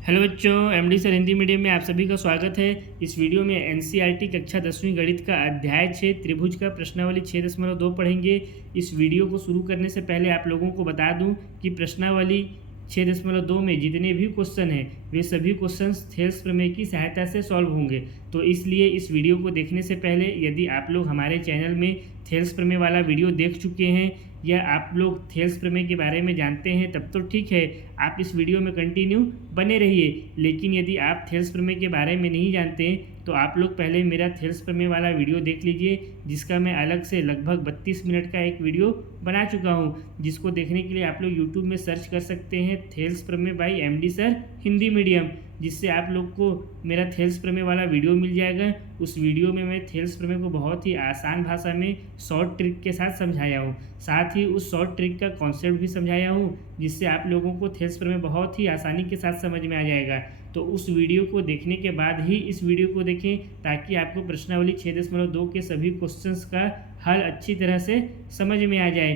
Hello बच्चों, MD sir Hindi medium में आप सभी का स्वागत है। इस वीडियो में एनसीईआरटी कक्षा 10वीं गणित का अध्याय 6 त्रिभुज का प्रश्नावली 6.2 पढ़ेंगे। इस वीडियो को शुरू करने से पहले आप लोगों को बता दूं कि प्रश्नावली 6.2 में जितने भी क्वेश्चन हैं वे सभी क्वेश्चन थेल्स प्रमेय की सहायता से सॉल्व होंगे। तो इसलिए इस वीडियो को देखने से पहले यदि आप लोग हमारे चैनल में थेल्स प्रमेय वाला वीडियो देख चुके हैं या आप लोग थेल्स प्रमेय के बारे में जानते हैं तब तो ठीक है, आप इस वीडियो में कंटिन्यू बने रहिए। लेकिन यदि आप थेल्स प्रमेय के बारे में नहीं जानते तो आप लोग पहले मेरा थेल्स प्रमेय वाला वीडियो देख लीजिए, जिसका मैं अलग से लगभग 32 मिनट का एक वीडियो बना चुका हूं, जिसको देखने के लिए आप लोग यूट्यूब में सर्च कर सकते हैं थेल्स प्रमेय by MD sir Hindi medium, जिससे आप लोग को मेरा थेल्स प्रमेय वाला वीडियो मिल जाएगा। उस वीडियो में मैं थेल्स प्रमेय को बहुत ही आसान भाषा में शॉर्ट ट्रिक के साथ समझाया हूँ, साथ ही उस शॉर्ट ट्रिक का कॉन्सेप्ट भी समझाया हूँ, जिससे आप लोगों को थेल्स प्रमेय बहुत ही आसानी के साथ समझ में आ जाएगा। तो उस वीडियो को देखने के बाद ही इस वीडियो को देखें, ताकि आपको प्रश्नावली 6.2 के सभी क्वेश्चंस का हल अच्छी तरह से समझ में आ जाए।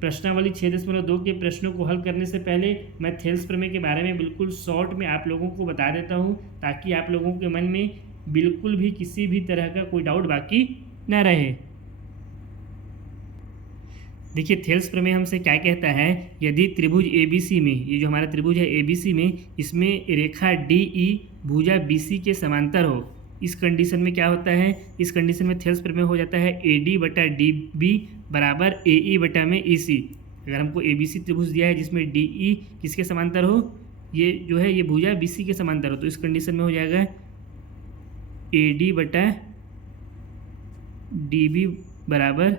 प्रश्नावली 6.2 के प्रश्नों को हल करने से पहले मैं थेल्स प्रमेय के बारे में बिल्कुल शॉर्ट में आप लोगों को बता देता हूं, ताकि आप लोगों के मन में बिल्कुल भी किसी भी तरह का कोई डाउट बाकी न रहे। देखिए, थेल्स प्रमेय हमसे क्या कहता है, यदि त्रिभुज ABC में, ये जो हमारा त्रिभुज है ABC में, इसमें रेखा DE भुजा BC के समांतर हो, इस कंडीशन में क्या होता है, इस कंडीशन में थेल्स प्रमेय हो जाता है AD/DB बराबर AE बटा में EC। अगर हमको ABC त्रिभुज दिया है जिसमें DE किसके समांतर हो, ये जो है ये भुजा BC के समांतर हो, तो इस कंडीशन में हो जाएगा AD/DB बराबर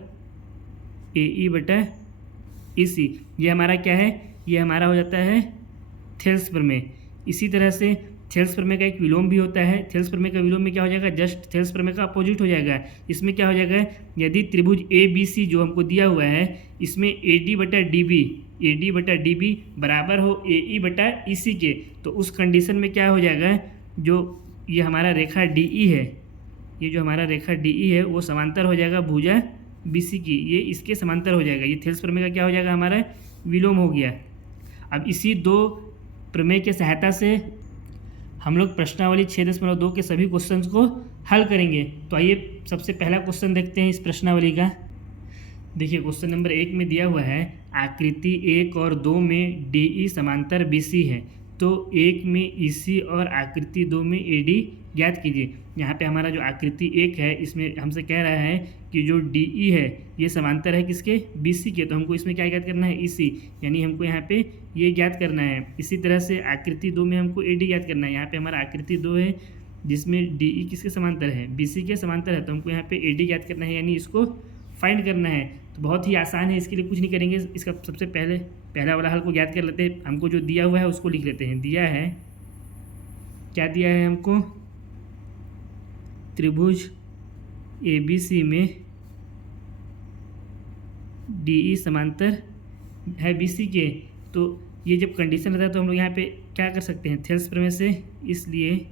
AE/EC। ये हमारा क्या है, ये हमारा हो जाता है थेल्स प्रमेय। इसी तरह से थेल्स प्रमेय का एक विलोम भी होता है। थेल्स प्रमेय का विलोम में क्या हो जाएगा, जस्ट थेल्स प्रमेय का अपोजिट हो जाएगा। इसमें क्या हो जाएगा, यदि त्रिभुज ABC जो हमको दिया हुआ है इसमें AD/DB बराबर हो AE/EC के, तो उस कंडीशन में क्या हो जाएगा, जो ये हमारा रेखा DE है, ये जो हमारा रेखा DE है वो समांतर हो जाएगा भुजा BC की, ये इसके समांतर हो जाएगा। ये थेल्स प्रमेय का क्या हो जाएगा, हमारा विलोम हो गया। अब इसी दो प्रमेय के सहायता से हम लोग प्रश्नावली 6.2 के सभी क्वेश्चंस को हल करेंगे। तो आइए सबसे पहला क्वेश्चन देखते हैं इस प्रश्नावली का। देखिए, क्वेश्चन नंबर 1 में दिया हुआ है आकृति 1 और 2 में DE समांतर BC है, तो 1 में EC और आकृति 2 में AD ज्ञात कीजिए। यहाँ पे हमारा जो आकृति 1 है इसमें हमसे कह रहा है कि जो DE है ये समांतर है किसके, BC के, तो हमको इसमें क्या ज्ञात करना है, EC, यानी हमको यहाँ पे ये ज्ञात करना है। इसी तरह से आकृति 2 में हमको AD ज्ञात करना है। यहाँ पे हमारा आकृति 2 है जिसमें DE किसके समांतर है, BC के समांतर है, तो हमको यहाँ पे AD ज्ञात करना है, यानी इसको फाइंड करना है। तो बहुत ही आसान है, इसके लिए कुछ नहीं करेंगे। इसका सबसे पहले पहला वाला हल को ज्ञात कर लेते हैं। हमको जो दिया हुआ है उसको लिख लेते हैं। दिया है, क्या दिया है हमको, त्रिभुज ABC में DE समांतर है BC के। तो ये जब कंडीशन रहता है तो हम लोग यहाँ पे क्या कर सकते हैं, थेल्स प्रमेय से, इसलिए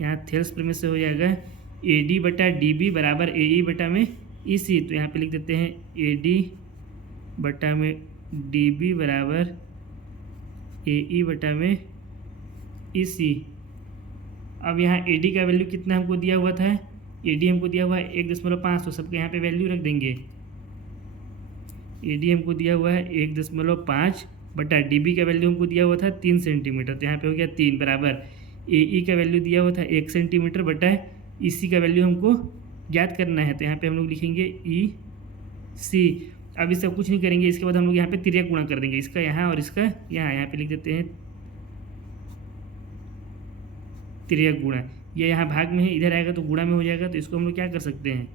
यहाँ थेल्स प्रमेय से हो जाएगा AD/DB बराबर AE में EC। तो यहाँ पे लिख देते हैं AD/DB बराबर AE में EC। अब यहाँ AD का वैल्यू कितना हमको दिया हुआ था, AD हमको दिया हुआ है 1.5, तो सबके यहाँ पे वैल्यू रख देंगे। AD हमको दिया हुआ है 1.5 बटा DB का वैल्यू हमको दिया हुआ था 3 सेंटीमीटर, तो यहाँ पे हो गया 3 बराबर AE का वैल्यू दिया हुआ था 1 सेंटीमीटर बटा EC का वैल्यू हमको ज्ञात करना है, तो यहाँ पे हम लोग लिखेंगे EC। अब इसका कुछ नहीं करेंगे, इसके बाद हम लोग यहाँ पे तिर्यक गुणा कर देंगे, इसका यहाँ और इसका यहाँ पे लिख देते हैं तिर्यक गुणा। ये यहाँ भाग में है, इधर आएगा तो गुणा में हो जाएगा, तो इसको हम लोग क्या कर सकते हैं,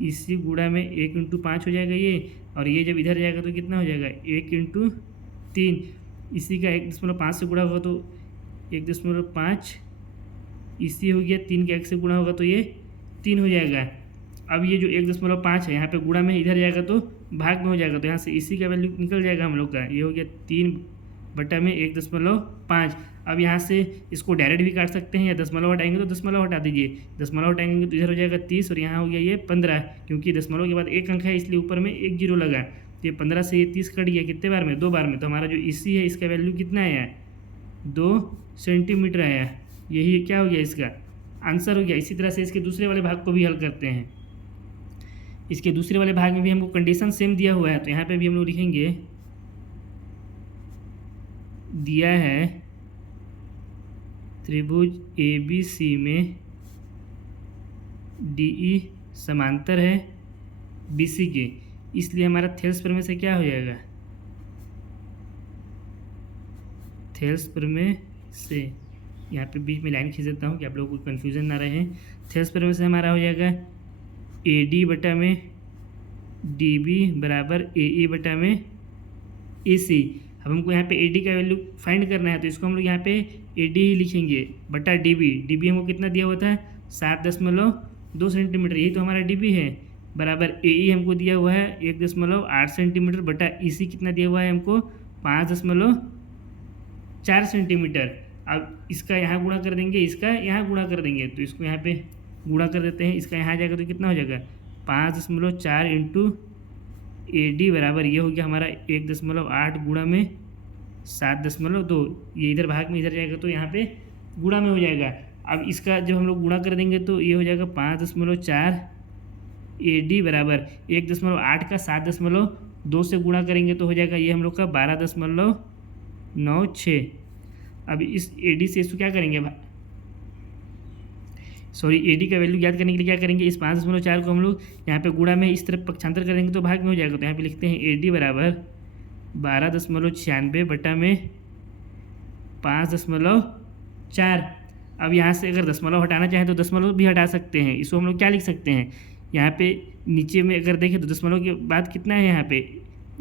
इसी गुणा में 1 × 5 हो जाएगा ये, और ये जब इधर जाएगा तो कितना हो जाएगा 1 × 3, इसी का 1.5 से गुणा होगा तो 1.5 इसी हो गया, 3 का 1 से गुणा होगा तो ये 3 हो जाएगा। अब ये जो 1.5 है यहाँ पे गुणा में इधर जाएगा तो भाग में हो जाएगा, तो यहाँ से इसी का वैल्यू निकल जाएगा हम लोग का, ये हो गया 3/1.5। अब यहाँ से इसको डायरेक्ट भी काट सकते हैं, या दशमलव हटाएंगे तो दशमलव हटा दीजिए, दशमलव हटाएंगे तो इधर हो जाएगा 30 और यहाँ हो गया ये 15, क्योंकि दशमलव के बाद एक अंक है इसलिए ऊपर में एक जीरो लगा। तो ये 15 से ये 30 कट गया कितने बार में, 2 बार में। तो हमारा जो EC है इसका वैल्यू कितना आया, 2 सेंटीमीटर आया। यही क्या हो गया, इसका आंसर हो गया। इसी तरह से इसके दूसरे वाले भाग को भी हल करते हैं। इसके दूसरे वाले भाग में भी हमको कंडीशन सेम दिया हुआ है, तो यहाँ पे भी हम लोग लिखेंगे दिया है त्रिभुज ABC में DE समांतर है BC के, इसलिए हमारा थेल्स प्रमेय से क्या हो जाएगा, थेल्स प्रमेय से, यहाँ पे बीच में लाइन खींच देता हूँ कि आप लोगों को कन्फ्यूजन ना रहे। थेल्स प्रमेय से हमारा हो जाएगा AD बटा में DB बराबर AE बटा में AC। अब हमको यहाँ पे AD का वैल्यू फाइंड करना है, तो इसको हम लोग यहाँ पे AD ही लिखेंगे बटा DB हमको कितना दिया हुआ था, 7.2 सेंटीमीटर, यही तो हमारा DB है, बराबर AE हमको दिया हुआ है 1.8 सेंटीमीटर बटा EC कितना दिया हुआ है हमको, 5.4 सेंटीमीटर। अब इसका यहाँ गुणा कर देंगे, इसका यहाँ गुणा कर देंगे, तो इसको यहाँ पे गुणा कर देते हैं, इसका यहाँ जाएगा तो कितना हो जाएगा, 5.4 इंटू AD बराबर ये हो गया हमारा 1.8 गुणा में 7.2, ये इधर भाग में इधर जाएगा तो यहाँ पे गुणा में हो जाएगा। अब इसका जब हम लोग गुणा कर देंगे तो ये हो जाएगा 5.4 AD बराबर 1.8 का 7.2 से गुणा करेंगे तो हो जाएगा ये हम लोग का 12.96। अब इस AD से इसको क्या करेंगे, AD का वैल्यू ज्ञात करने के लिए क्या करेंगे, इस 5.4 को हम लोग यहाँ पे गुणा में इस तरफ पक्षांतर कर देंगे तो भाग में हो जाएगा। तो यहाँ पे लिखते हैं AD बराबर 12.96 बटा में 5.4। अब यहाँ से अगर दशमलव हटाना चाहें तो दशमलव भी हटा सकते हैं। इसको हम लोग क्या लिख सकते हैं, यहाँ पे नीचे में अगर देखें तो दशमलव के बाद कितना है, यहाँ पे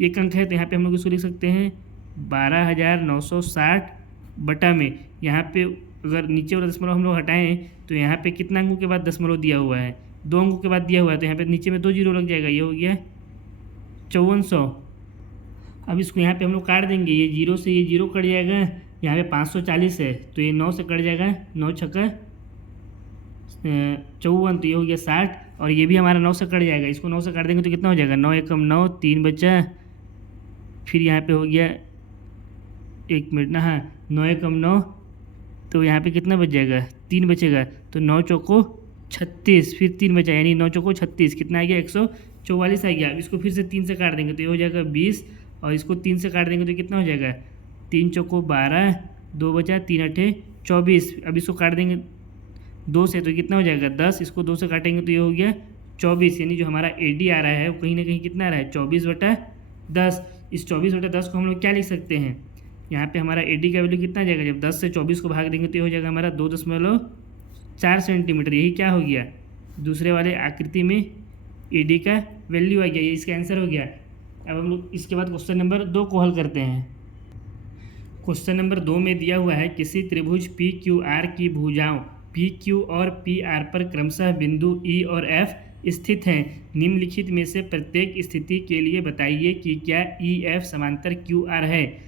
एक अंक है, तो यहाँ पे हम लोग इसको लिख सकते हैं 12,960 बटा में, यहाँ पे अगर नीचे वाला दशमलव हम लोग हटाएं तो यहाँ पे कितना अंकों के बाद दशमलव दिया हुआ है, 2 अंकों के बाद दिया हुआ है, तो यहाँ पे नीचे में 2 जीरो लग जाएगा, ये हो गया 5400। अब इसको यहाँ पे हम लोग काट देंगे, ये जीरो से ये जीरो कट जाएगा, यहाँ पे 540 है तो ये 9 से कट जाएगा, 9 छक्का 54, तो ये हो गया 60, और ये भी हमारा 9 से कट जाएगा, इसको 9 से काट देंगे तो कितना हो जाएगा, 9 एकम 9, 3 बचा, फिर यहाँ पे हो गया 1 मिनट ना, हाँ 9 एकम 9, तो यहाँ पे कितना बच जाएगा, 3 बचेगा, तो 9 चौको 36, फिर 3 बचा, यानी 9 चौको 36 कितना आ गया, 144 आ गया। अब इसको फिर से 3 से काट देंगे तो ये हो जाएगा 20, और इसको 3 से काट देंगे तो कितना हो जाएगा, 3 चौको 12, 2 बचा, 3 अठे 24। अब इसको काट देंगे 2 से तो कितना हो जाएगा 10, इसको 2 से काटेंगे तो ये हो गया 24, यानी जो हमारा AD आ रहा है वो कहीं ना कहीं कितना आ रहा है, 24/10। इस 24/10 को हम लोग क्या लिख सकते हैं, यहाँ पे हमारा AD का वैल्यू कितना आ जाएगा, जब 10 से 24 को भाग देंगे तो ये हो जाएगा हमारा 2.4 सेंटीमीटर। यही क्या हो गया, दूसरे वाले आकृति में AD का वैल्यू आ गया, ये इसका आंसर हो गया। अब हम लोग इसके बाद क्वेश्चन नंबर 2 को हल करते हैं। क्वेश्चन नंबर 2 में दिया हुआ है किसी त्रिभुज PQR की भुजाओं PQ और PR पर क्रमशः बिंदु E और F स्थित हैं। निम्नलिखित में से प्रत्येक स्थिति के लिए बताइए कि क्या EF समांतर QR है।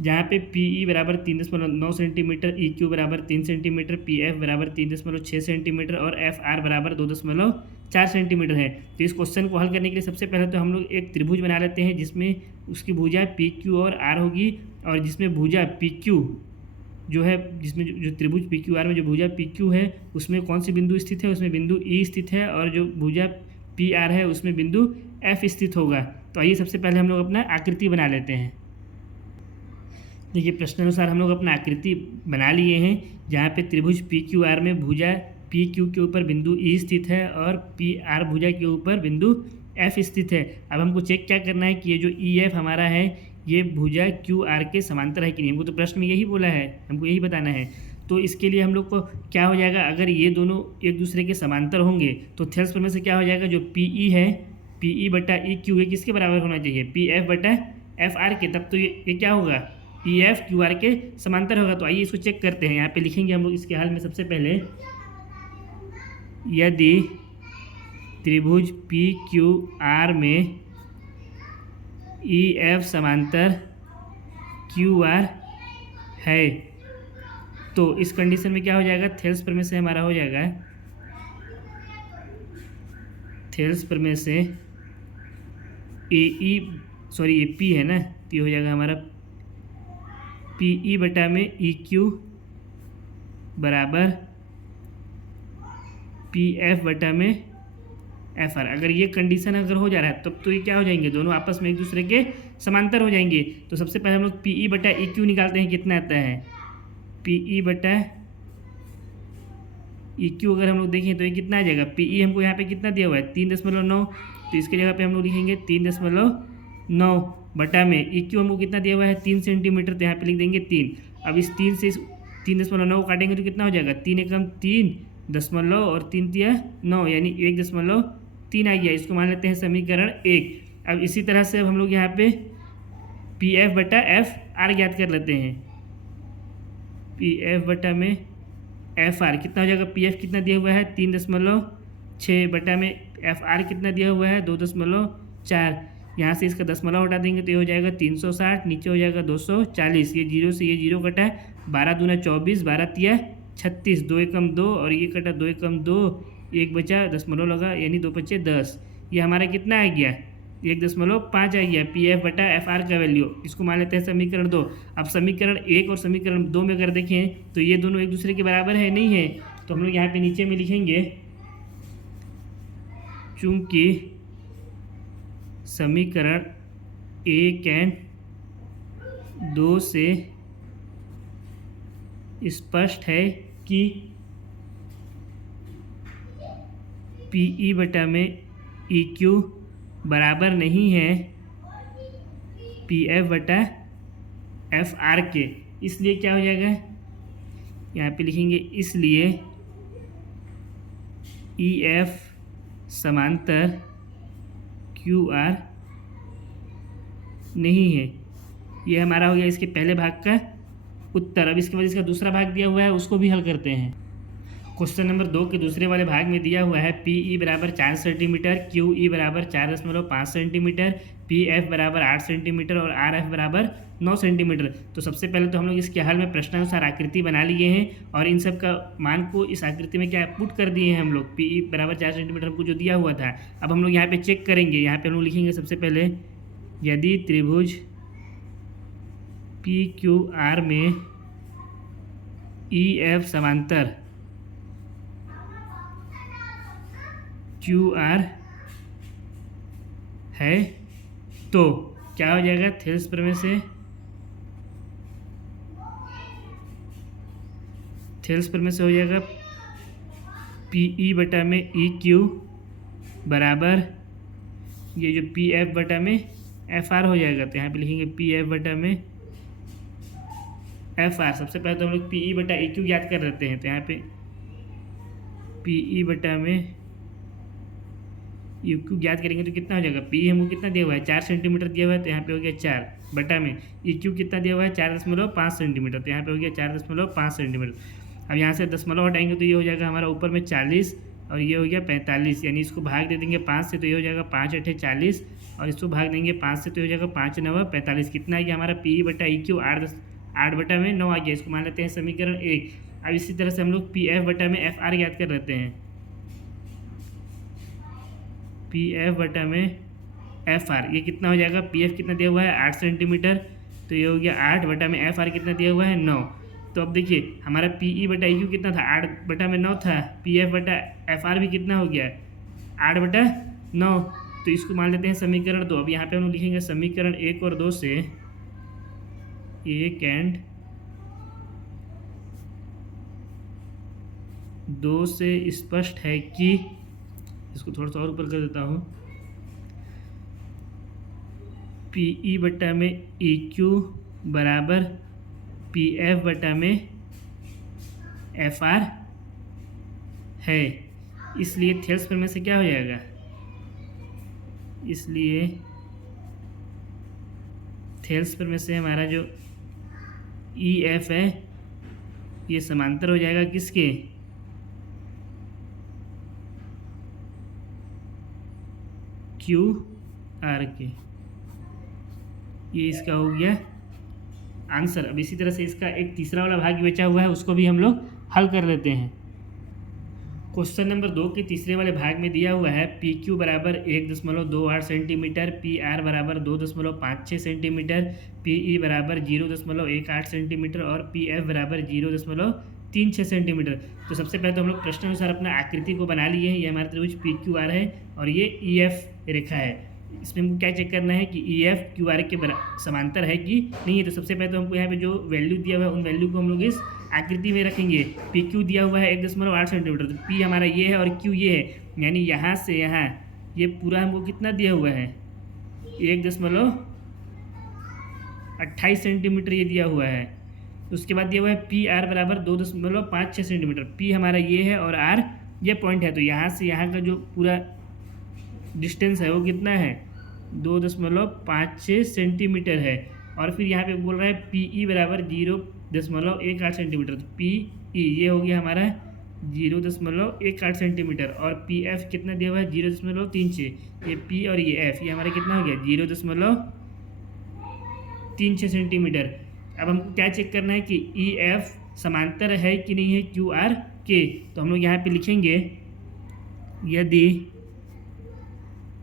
जहाँ पे PE बराबर 3.9 सेंटीमीटर, EQ बराबर 3 सेंटीमीटर, PF बराबर 3.6 सेंटीमीटर और FR बराबर 2.4 सेंटीमीटर है। तो इस क्वेश्चन को हल करने के लिए सबसे पहले तो हम लोग एक त्रिभुज बना लेते हैं जिसमें उसकी भुजा PQ और R होगी, और जिसमें भुजा PQ जो है, जिसमें जो त्रिभुज PQR में जो भुजा PQ है उसमें कौन सी बिंदु स्थित है, उसमें बिंदु E स्थित है, और जो भुजा PR है उसमें बिंदु F स्थित होगा। तो आइए सबसे पहले हम लोग अपना आकृति बना लेते हैं। देखिए प्रश्नानुसार हम लोग अपना आकृति बना लिए हैं, जहाँ पे त्रिभुज PQR में भुजा PQ के ऊपर बिंदु E स्थित है और PR भुजा के ऊपर बिंदु F स्थित है। अब हमको चेक क्या करना है कि ये जो EF हमारा है ये भुजा QR के समांतर है कि नहीं। हमको तो प्रश्न में यही बोला है, हमको यही बताना है। तो इसके लिए हम लोग को क्या हो जाएगा, अगर ये दोनों एक दूसरे के समांतर होंगे तो थेल्स प्रमेय से क्या हो जाएगा, जो PE है PE बटा EQ ये किसके बराबर होना चाहिए, PF बटा FR के, तब तो ये क्या होगा, EF QR के समांतर होगा। तो आइए इसको चेक करते हैं। यहाँ पे लिखेंगे हम लोग इसके हल में सबसे पहले, यदि त्रिभुज PQR में EF समांतर QR है तो इस कंडीशन में क्या हो जाएगा, थेल्स प्रमेय से हमारा हो जाएगा, थेल्स प्रमेय से AE सॉरी ये पी है ना, तो ये हो जाएगा हमारा पी ई बटा में ई क्यू बराबर पी एफ बटा में एफ आर। अगर ये कंडीशन अगर हो जा रहा है तब तो ये क्या हो जाएंगे, दोनों आपस में एक दूसरे के समांतर हो जाएंगे। तो सबसे पहले हम लोग पी ई बटा ई क्यू निकालते हैं, कितना आता है पी ई बटा ई क्यू। अगर हम लोग देखें तो ये कितना आ जाएगा, पी ई हमको यहाँ पे कितना दिया हुआ है 3.9, तो इसके जगह पे हम लोग लिखेंगे 3.9 बटा में ई क्यू हमको कितना दिया हुआ है 3 सेंटीमीटर, तो यहाँ पे लिख देंगे 3। अब इस 3 से 3.9 को काटेंगे तो कितना हो जाएगा 3 एकम 3 दशमलव और 3 तिया 9 यानी 1.3 आ गया। इसको मान लेते हैं समीकरण 1। अब इसी तरह से अब हम लोग यहाँ पे पी एफ बटा एफ आर ज्ञात कर लेते हैं। पी एफ बटा में एफ आर कितना हो जाएगा, पी एफ कितना दिया हुआ है 3.6 बटा में एफ आर कितना दिया हुआ है 2.4। यहाँ से इसका दशमलव हटा देंगे तो ये हो जाएगा 360, नीचे हो जाएगा 240। ये जीरो से ये जीरो कटा, 12 दूना 24, 12 तिया 36, 2 एकम 2 और ये कटा 2 एकम 2, एक बचा दशमलव लगा यानी 2 पच्चे 10। ये हमारा कितना आ गया 1.5 आ गया पी एफ बटा एफ आर का वैल्यू। इसको मान लेते हैं समीकरण 2। अब समीकरण 1 और समीकरण 2 में अगर देखें तो ये दोनों एक दूसरे के बराबर है नहीं है, तो हम लोग यहाँ पे नीचे में लिखेंगे चूँकि समीकरण 1 एंड 2 से स्पष्ट है कि पी ई बटा में ई क्यू बराबर नहीं है पी एफ बटा एफ आर के, इसलिए क्या हो जाएगा यहाँ पे लिखेंगे इसलिए ई एफ समांतर क्यू आर नहीं है। ये हमारा हो गया इसके पहले भाग का उत्तर। अब इसके बाद इसका दूसरा भाग दिया हुआ है, उसको भी हल करते हैं। क्वेश्चन नंबर 2 के दूसरे वाले भाग में दिया हुआ है पी ई बराबर 4 सेंटीमीटर, क्यू ई बराबर 4.5 सेंटीमीटर, पी एफ बराबर 8 सेंटीमीटर और आर एफ बराबर 9 सेंटीमीटर। तो सबसे पहले तो हम लोग इसके हल में प्रश्नानुसार आकृति बना लिए हैं और इन सब का मान को इस आकृति में क्या पुट कर दिए हैं हम लोग। पी ई बराबर 4 सेंटीमीटर हमको जो दिया हुआ था, अब हम लोग यहाँ पे चेक करेंगे। यहाँ पे हम लोग लिखेंगे सबसे पहले यदि त्रिभुज पी क्यू आर में ई एफ समांतर क्यू आर है तो क्या हो जाएगा, थेल्स प्रमेय से हो जाएगा पी ई बटा में ई क्यू बराबर ये जो पी एफ बटा में एफ आर हो जाएगा। तो यहाँ पे लिखेंगे पी एफ बटा में एफ आर। सबसे पहले तो हम लोग पी ई बटा ई क्यू याद कर लेते हैं। तो यहाँ पे पी ई बटा में यू क्यू ज्ञात करेंगे तो कितना हो जाएगा, पी हमको कितना दिया हुआ है 4 सेंटीमीटर दिया हुआ है, तो यहाँ पे हो गया 4 बटा में ई क्यू कितना दिया हुआ है 4.5 सेंटीमीटर, तो यहाँ पे हो गया 4.5 सेंटीमीटर। अब यहाँ से दशमलव हटाएंगे तो ये हो जाएगा हमारा ऊपर में 40 और ये हो गया 45, यानी इसको भाग दे देंगे 5 से तो ये हो जाएगा 5 × 8 = 40 और इसको भाग देंगे 5 से तो ये हो जाएगा 5 × 9 = 45। कितना आ गया हमारा पी ई बटा ई क्यू 8 बटा में 9 आ गया। इसको मान लेते हैं समीकरण 1। अब इसी तरह से हम लोग पी एफ बटा में एफ आर याद कर लेते हैं। पी एफ बटा में एफ आर ये कितना हो जाएगा, पी एफ कितना दिया हुआ है 8 सेंटीमीटर, तो ये हो गया 8 बटा में एफ आर कितना दिया हुआ है 9। तो अब देखिए हमारा पी ई बटा ई क्यू कितना था 8 बटा में 9 था, पी एफ बटा एफ आर भी कितना हो गया 8 बटा 9। तो इसको मान लेते हैं समीकरण 2। अब यहाँ पे हम लिखेंगे समीकरण 1 और 2 से 1 एंड 2 से स्पष्ट है कि, इसको थोड़ा सा और ऊपर कर देता हूँ, पी ई बटा में ई क्यू बराबर पी एफ बटा में एफ आर है। इसलिए थेल्स प्रमेय से क्या हो जाएगा, इसलिए थेल्स प्रमेय से हमारा जो ई एफ है ये समांतर हो जाएगा किसके, क्यू आर के। ये इसका हो गया आंसर। अब इसी तरह से इसका एक तीसरा वाला भाग बचा हुआ है, उसको भी हम लोग हल कर लेते हैं। क्वेश्चन नंबर 2 के तीसरे वाले भाग में दिया हुआ है पी क्यू बराबर 1.28 सेंटीमीटर, पी आर बराबर 2.56 सेंटीमीटर, पी ई बराबर 0.18 सेंटीमीटर और पी एफ बराबर 0.36 सेंटीमीटर। तो सबसे पहले तो हम लोग प्रश्न अनुसार अपना आकृति को बना लिए हैं। ये हमारा त्रिभुज पी क्यू आर है और ये ई एफ रेखा है। इसमें हमको क्या चेक करना है कि ई एफ क्यू आर के समांतर है कि नहीं है। तो सबसे पहले तो हमको यहाँ पे जो वैल्यू दिया हुआ है उन वैल्यू को हम लोग इस आकृति में रखेंगे। पी क्यू दिया हुआ है 1.8 सेंटीमीटर, तो पी हमारा ये है और क्यू ये है, यानी यहाँ से यहाँ ये पूरा हमको कितना दिया हुआ है 1.28 सेंटीमीटर ये दिया हुआ है। उसके बाद दिया हुआ है पी आर बराबर 2.56 सेंटीमीटर। पी हमारा ये है और आर ये पॉइंट है, तो यहाँ से यहाँ का जो पूरा डिस्टेंस है वो कितना है 2.56 सेंटीमीटर है। और फिर यहाँ पे बोल रहा है पी ई बराबर 0.18 सेंटीमीटर, तो पी ई ये हो गया हमारा 0.18 सेंटीमीटर और पी एफ कितना दिया हुआ है 0.36। ये पी और ये एफ ये हमारा कितना हो गया 0.36 सेंटीमीटर। अब हमको क्या चेक करना है कि ई एफ समांतर है कि नहीं है क्यू आर के। तो हम लोग यहाँ पे लिखेंगे यदि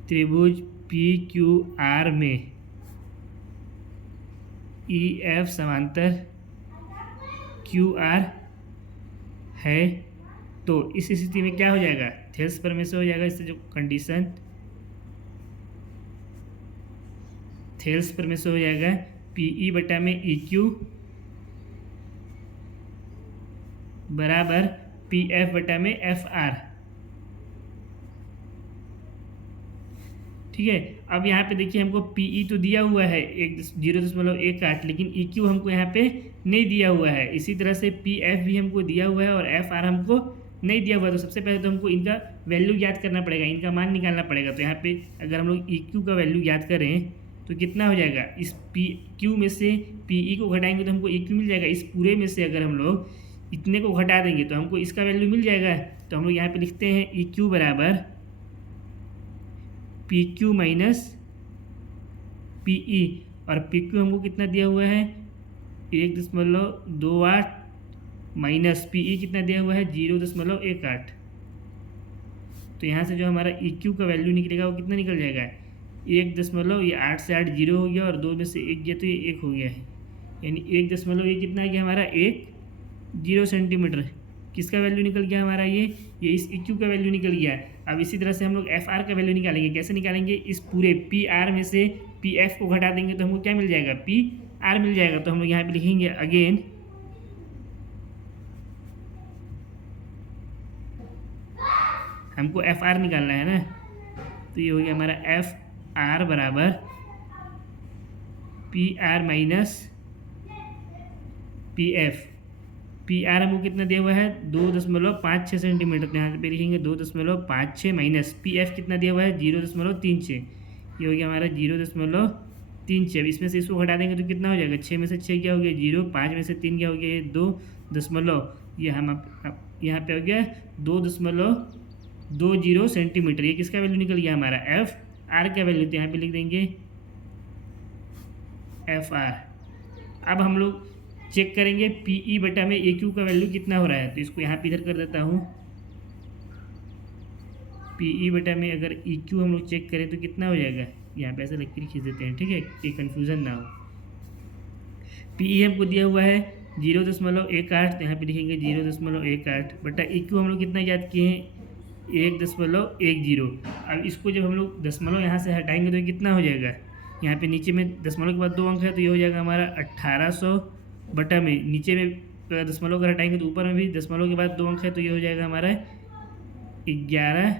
त्रिभुज पी क्यू आर में ई एफ समांतर क्यू आर है तो इस स्थिति में क्या हो जाएगा थेल्स प्रमेय से हो जाएगा। इससे जो कंडीशन थेल्स प्रमेय से हो जाएगा पी ई बटा में ई क्यू बराबर पी एफ बटा में एफ आर। ठीक है, अब यहाँ पे देखिए हमको पी ई तो दिया हुआ है 0.18, लेकिन ई क्यू हमको यहाँ पे नहीं दिया हुआ है। इसी तरह से पी एफ भी हमको दिया हुआ है और एफ आर हमको नहीं दिया हुआ है। तो सबसे पहले तो हमको इनका वैल्यू याद करना पड़ेगा, इनका मान निकालना पड़ेगा। तो यहाँ पे अगर हम लोग ई क्यू का वैल्यू याद करें तो कितना हो जाएगा, इस पी क्यू में से पी ई को घटाएंगे तो हमको ई क्यू मिल जाएगा। इस पूरे में से अगर हम लोग इतने को घटा देंगे तो हमको इसका वैल्यू मिल जाएगा। तो हम लोग यहाँ पे लिखते हैं ई क्यू बराबर P Q minus P E, और पी क्यू हमको कितना दिया हुआ है 1.28 माइनस पी ई कितना दिया हुआ है 0.18। तो यहाँ से जो हमारा ई क्यू का वैल्यू निकलेगा वो कितना निकल जाएगा 1.8 से 8 जीरो हो गया और 2 में से 1 गया तो ये 1 हो गया है, यानी 1 दशमलव ये कितना है कि हमारा 1 सेंटीमीटर। किसका वैल्यू निकल गया हमारा ये इस ई क्यू का वैल्यू निकल गया। अब इसी तरह से हम लोग एफ आर का वैल्यू निकालेंगे। कैसे निकालेंगे, इस पूरे पी आर में से पी एफ को घटा देंगे तो हमको क्या मिल जाएगा पी आर मिल जाएगा। तो हम लोग यहाँ पे लिखेंगे अगेन हमको एफ आर निकालना है ना, तो ये हो गया हमारा एफ आर बराबर P R minus P F. P R हमको कितना दिया हुआ है 2.56 सेंटीमीटर, तो यहाँ पे लिखेंगे 2.56 माइनस पी एफ कितना दिया हुआ है 0.36। ये हो गया हमारा 0.36। अब इसमें से इसको घटा देंगे तो कितना हो जाएगा 6 में से 6 क्या हो गया 0, 5 में से 3 क्या हो गया ये 2 ये हम यहाँ पे हो गया 2.20 सेंटीमीटर। ये किसका वैल्यू निकल गया हमारा एफ आर का वैल्यू। तो यहाँ पे लिख देंगे एफ आर। अब हम लोग चेक करेंगे पी ई बटा में ए क्यू का वैल्यू कितना हो रहा है। तो इसको यहाँ पे इधर कर देता हूँ, पी ई बटा में अगर ई क्यू हम लोग चेक करें तो कितना हो जाएगा, यहाँ पे ऐसे लकीर खींच देते हैं, ठीक है, ये कन्फ्यूज़न ना हो। पी ई हमको दिया हुआ है 0.18, तो यहाँ पे लिखेंगे 0.18 बटा ई क्यू हम लोग कितना याद किए हैं 1.10। अब इसको जब हम लोग दशमलव यहाँ से हटाएंगे तो ये कितना हो जाएगा, यहाँ पे नीचे में दशमलव के बाद 2 अंक है तो ये हो जाएगा हमारा 1800 बटा में नीचे में दशमलव अगर हटाएंगे तो ऊपर में भी दशमलव के बाद 2 अंक है तो ये हो जाएगा हमारा 11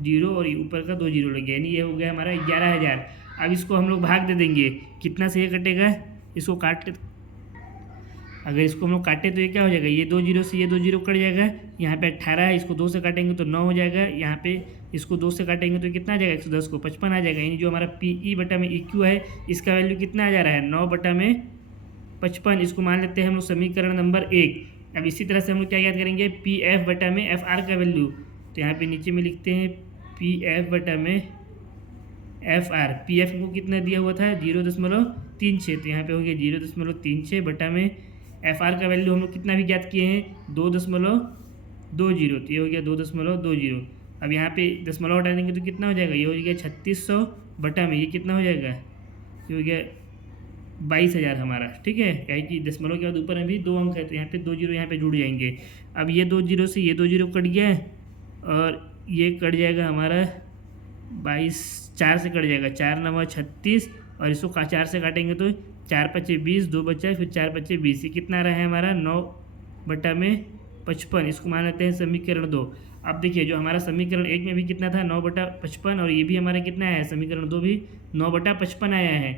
जीरो और ऊपर का 2 जीरो लग गया, यानी ये हो गया हमारा 11,000। अब इसको हम लोग भाग दे देंगे, कितना से ये कटेगा, इसको काट अगर इसको हम लोग काटे तो ये क्या हो जाएगा, ये 2 जीरो से ये 2 जीरो कट जाएगा। यहाँ पे 18 है, इसको 2 से काटेंगे तो 9 हो जाएगा। यहाँ पे इसको 2 से काटेंगे तो कितना आ जाएगा 110 को 55 आ जाएगा। यानी जो हमारा पी ई बटा में ई क्यू है इसका वैल्यू कितना आ जा रहा है 9 बटा में 55। इसको मान लेते हैं हम लोग समीकरण नंबर 1। अब इसी तरह से हम लोग क्या याद करेंगे पी एफ बटा में एफ आर का वैल्यू। तो यहाँ पे नीचे में लिखते हैं पी एफ बटा में एफ आर। पी एफ को कितना दिया हुआ था 0.36, तो यहाँ पे हो गया 0.36 बटा में एफ आर का वैल्यू हम लोग कितना भी ज्ञात किए हैं 20, तो ये हो गया 2.20। अब यहाँ पे दशमलव हटा देंगे तो कितना हो जाएगा, ये हो गया 3600 बटा में ये कितना हो जाएगा, ये हो गया 22,000 हमारा। ठीक है, क्या है कि दशमलव के बाद ऊपर में भी 2 अंक है तो यहाँ पे 2 जीरो यहाँ पे जुड़ जाएंगे। अब ये 2 जीरो से ये 2 जीरो कट गया है और ये कट जाएगा हमारा 22, 4 से कट जाएगा, 4 9 36 और इसको 4 से काटेंगे तो 4 5 20, 2 बचा फिर 4 5 20, ये कितना रहा है हमारा 9 बटा में 55। इसको मान लेते हैं समीकरण 2। अब देखिए जो हमारा समीकरण 1 में भी कितना था 9 बटा 55 और ये भी हमारा कितना है समीकरण 2 भी 9 बटा 55 आया है।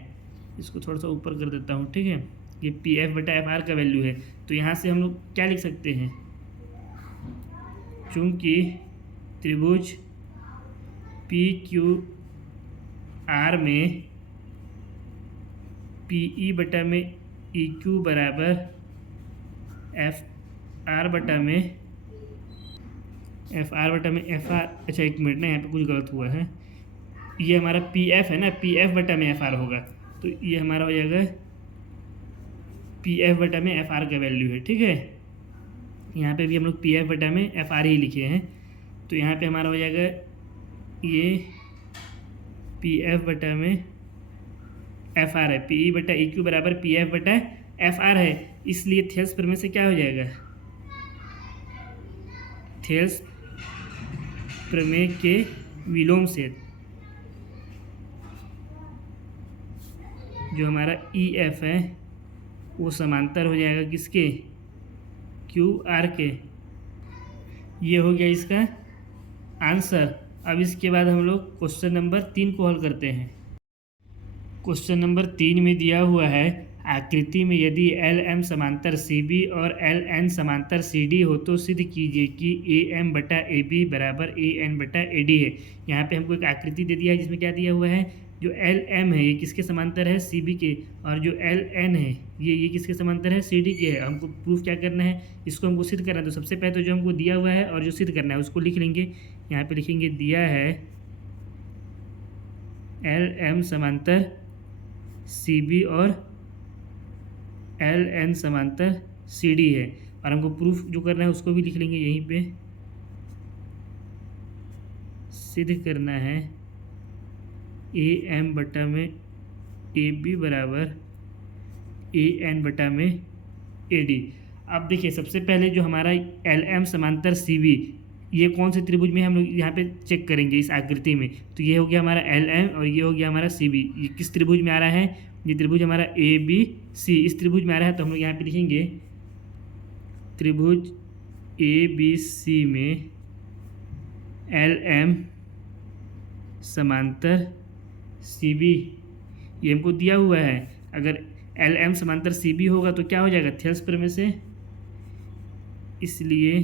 इसको थोड़ा सा ऊपर कर देता हूँ। ठीक है, ये पी एफ बटा एफ आर का वैल्यू है। तो यहाँ से हम लोग क्या लिख सकते हैं, चूँकि त्रिभुज पी क्यू आर में पी ई बटा में ई क्यू बराबर एफ आर बटा में एफ आर बटा में एफ आर, अच्छा एक मिनट ना यहाँ पे कुछ गलत हुआ है, ये हमारा पी एफ है ना, पी एफ बटा में एफ आर होगा तो ये हमारा हो जाएगा पी एफ बटा में एफ आर का वैल्यू है। ठीक है, यहाँ पे भी हम लोग पी एफ बटा में एफ आर ही लिखे हैं तो यहाँ पे हमारा हो जाएगा ये पी एफ बटा में एफ आर है, पी ई बटा ई क्यू बराबर पी एफ बटा एफ आर है। इसलिए थेल्स प्रमेय से क्या हो जाएगा, थेल्स प्रमेय के विलोम से जो हमारा ई एफ है वो समांतर हो जाएगा किसके, क्यू आर के। ये हो गया इसका आंसर। अब इसके बाद हम लोग क्वेश्चन नंबर 3 को हल करते हैं। क्वेश्चन नंबर 3 में दिया हुआ है आकृति में यदि एल एम समांतर सी बी और एल एन समांतर सी डी हो तो सिद्ध कीजिए कि ए एम बटा ए बी बराबर ए एन बटा ए डी है। यहाँ पे हमको एक आकृति दे दिया है जिसमें क्या दिया हुआ है, जो एल एम है ये किसके समांतर है, सी बी के, और जो एल एन है ये किसके समांतर है, सी डी के है। हमको प्रूफ क्या करना है, इसको हमको सिद्ध करना है। तो सबसे पहले तो जो हमको दिया हुआ है और जो सिद्ध करना है उसको लिख लेंगे। यहाँ पे लिखेंगे दिया है एल एम समांतर सी बी और एल एन समांतर सी डी है, और हमको प्रूफ जो करना है उसको भी लिख लेंगे यहीं पे। सिद्ध करना है ए एम बटा में ए बी बराबर ए एन बटा में ए डी। अब देखिए सबसे पहले जो हमारा एल एम समांतर सी बी ये कौन से त्रिभुज में हम लोग यहाँ पे चेक करेंगे इस आकृति में। तो ये हो गया हमारा एल एम और ये हो गया हमारा सी बी। ये किस त्रिभुज में आ रहा है, ये त्रिभुज हमारा ए बी सी इस त्रिभुज में आ रहा है। तो हम लोग यहाँ पे लिखेंगे त्रिभुज ए बी सी में एल एम समांतर सी बी ये हमको दिया हुआ है। अगर एल एम समांतर सी बी होगा तो क्या हो जाएगा, थेल्स प्रमेय से, इसलिए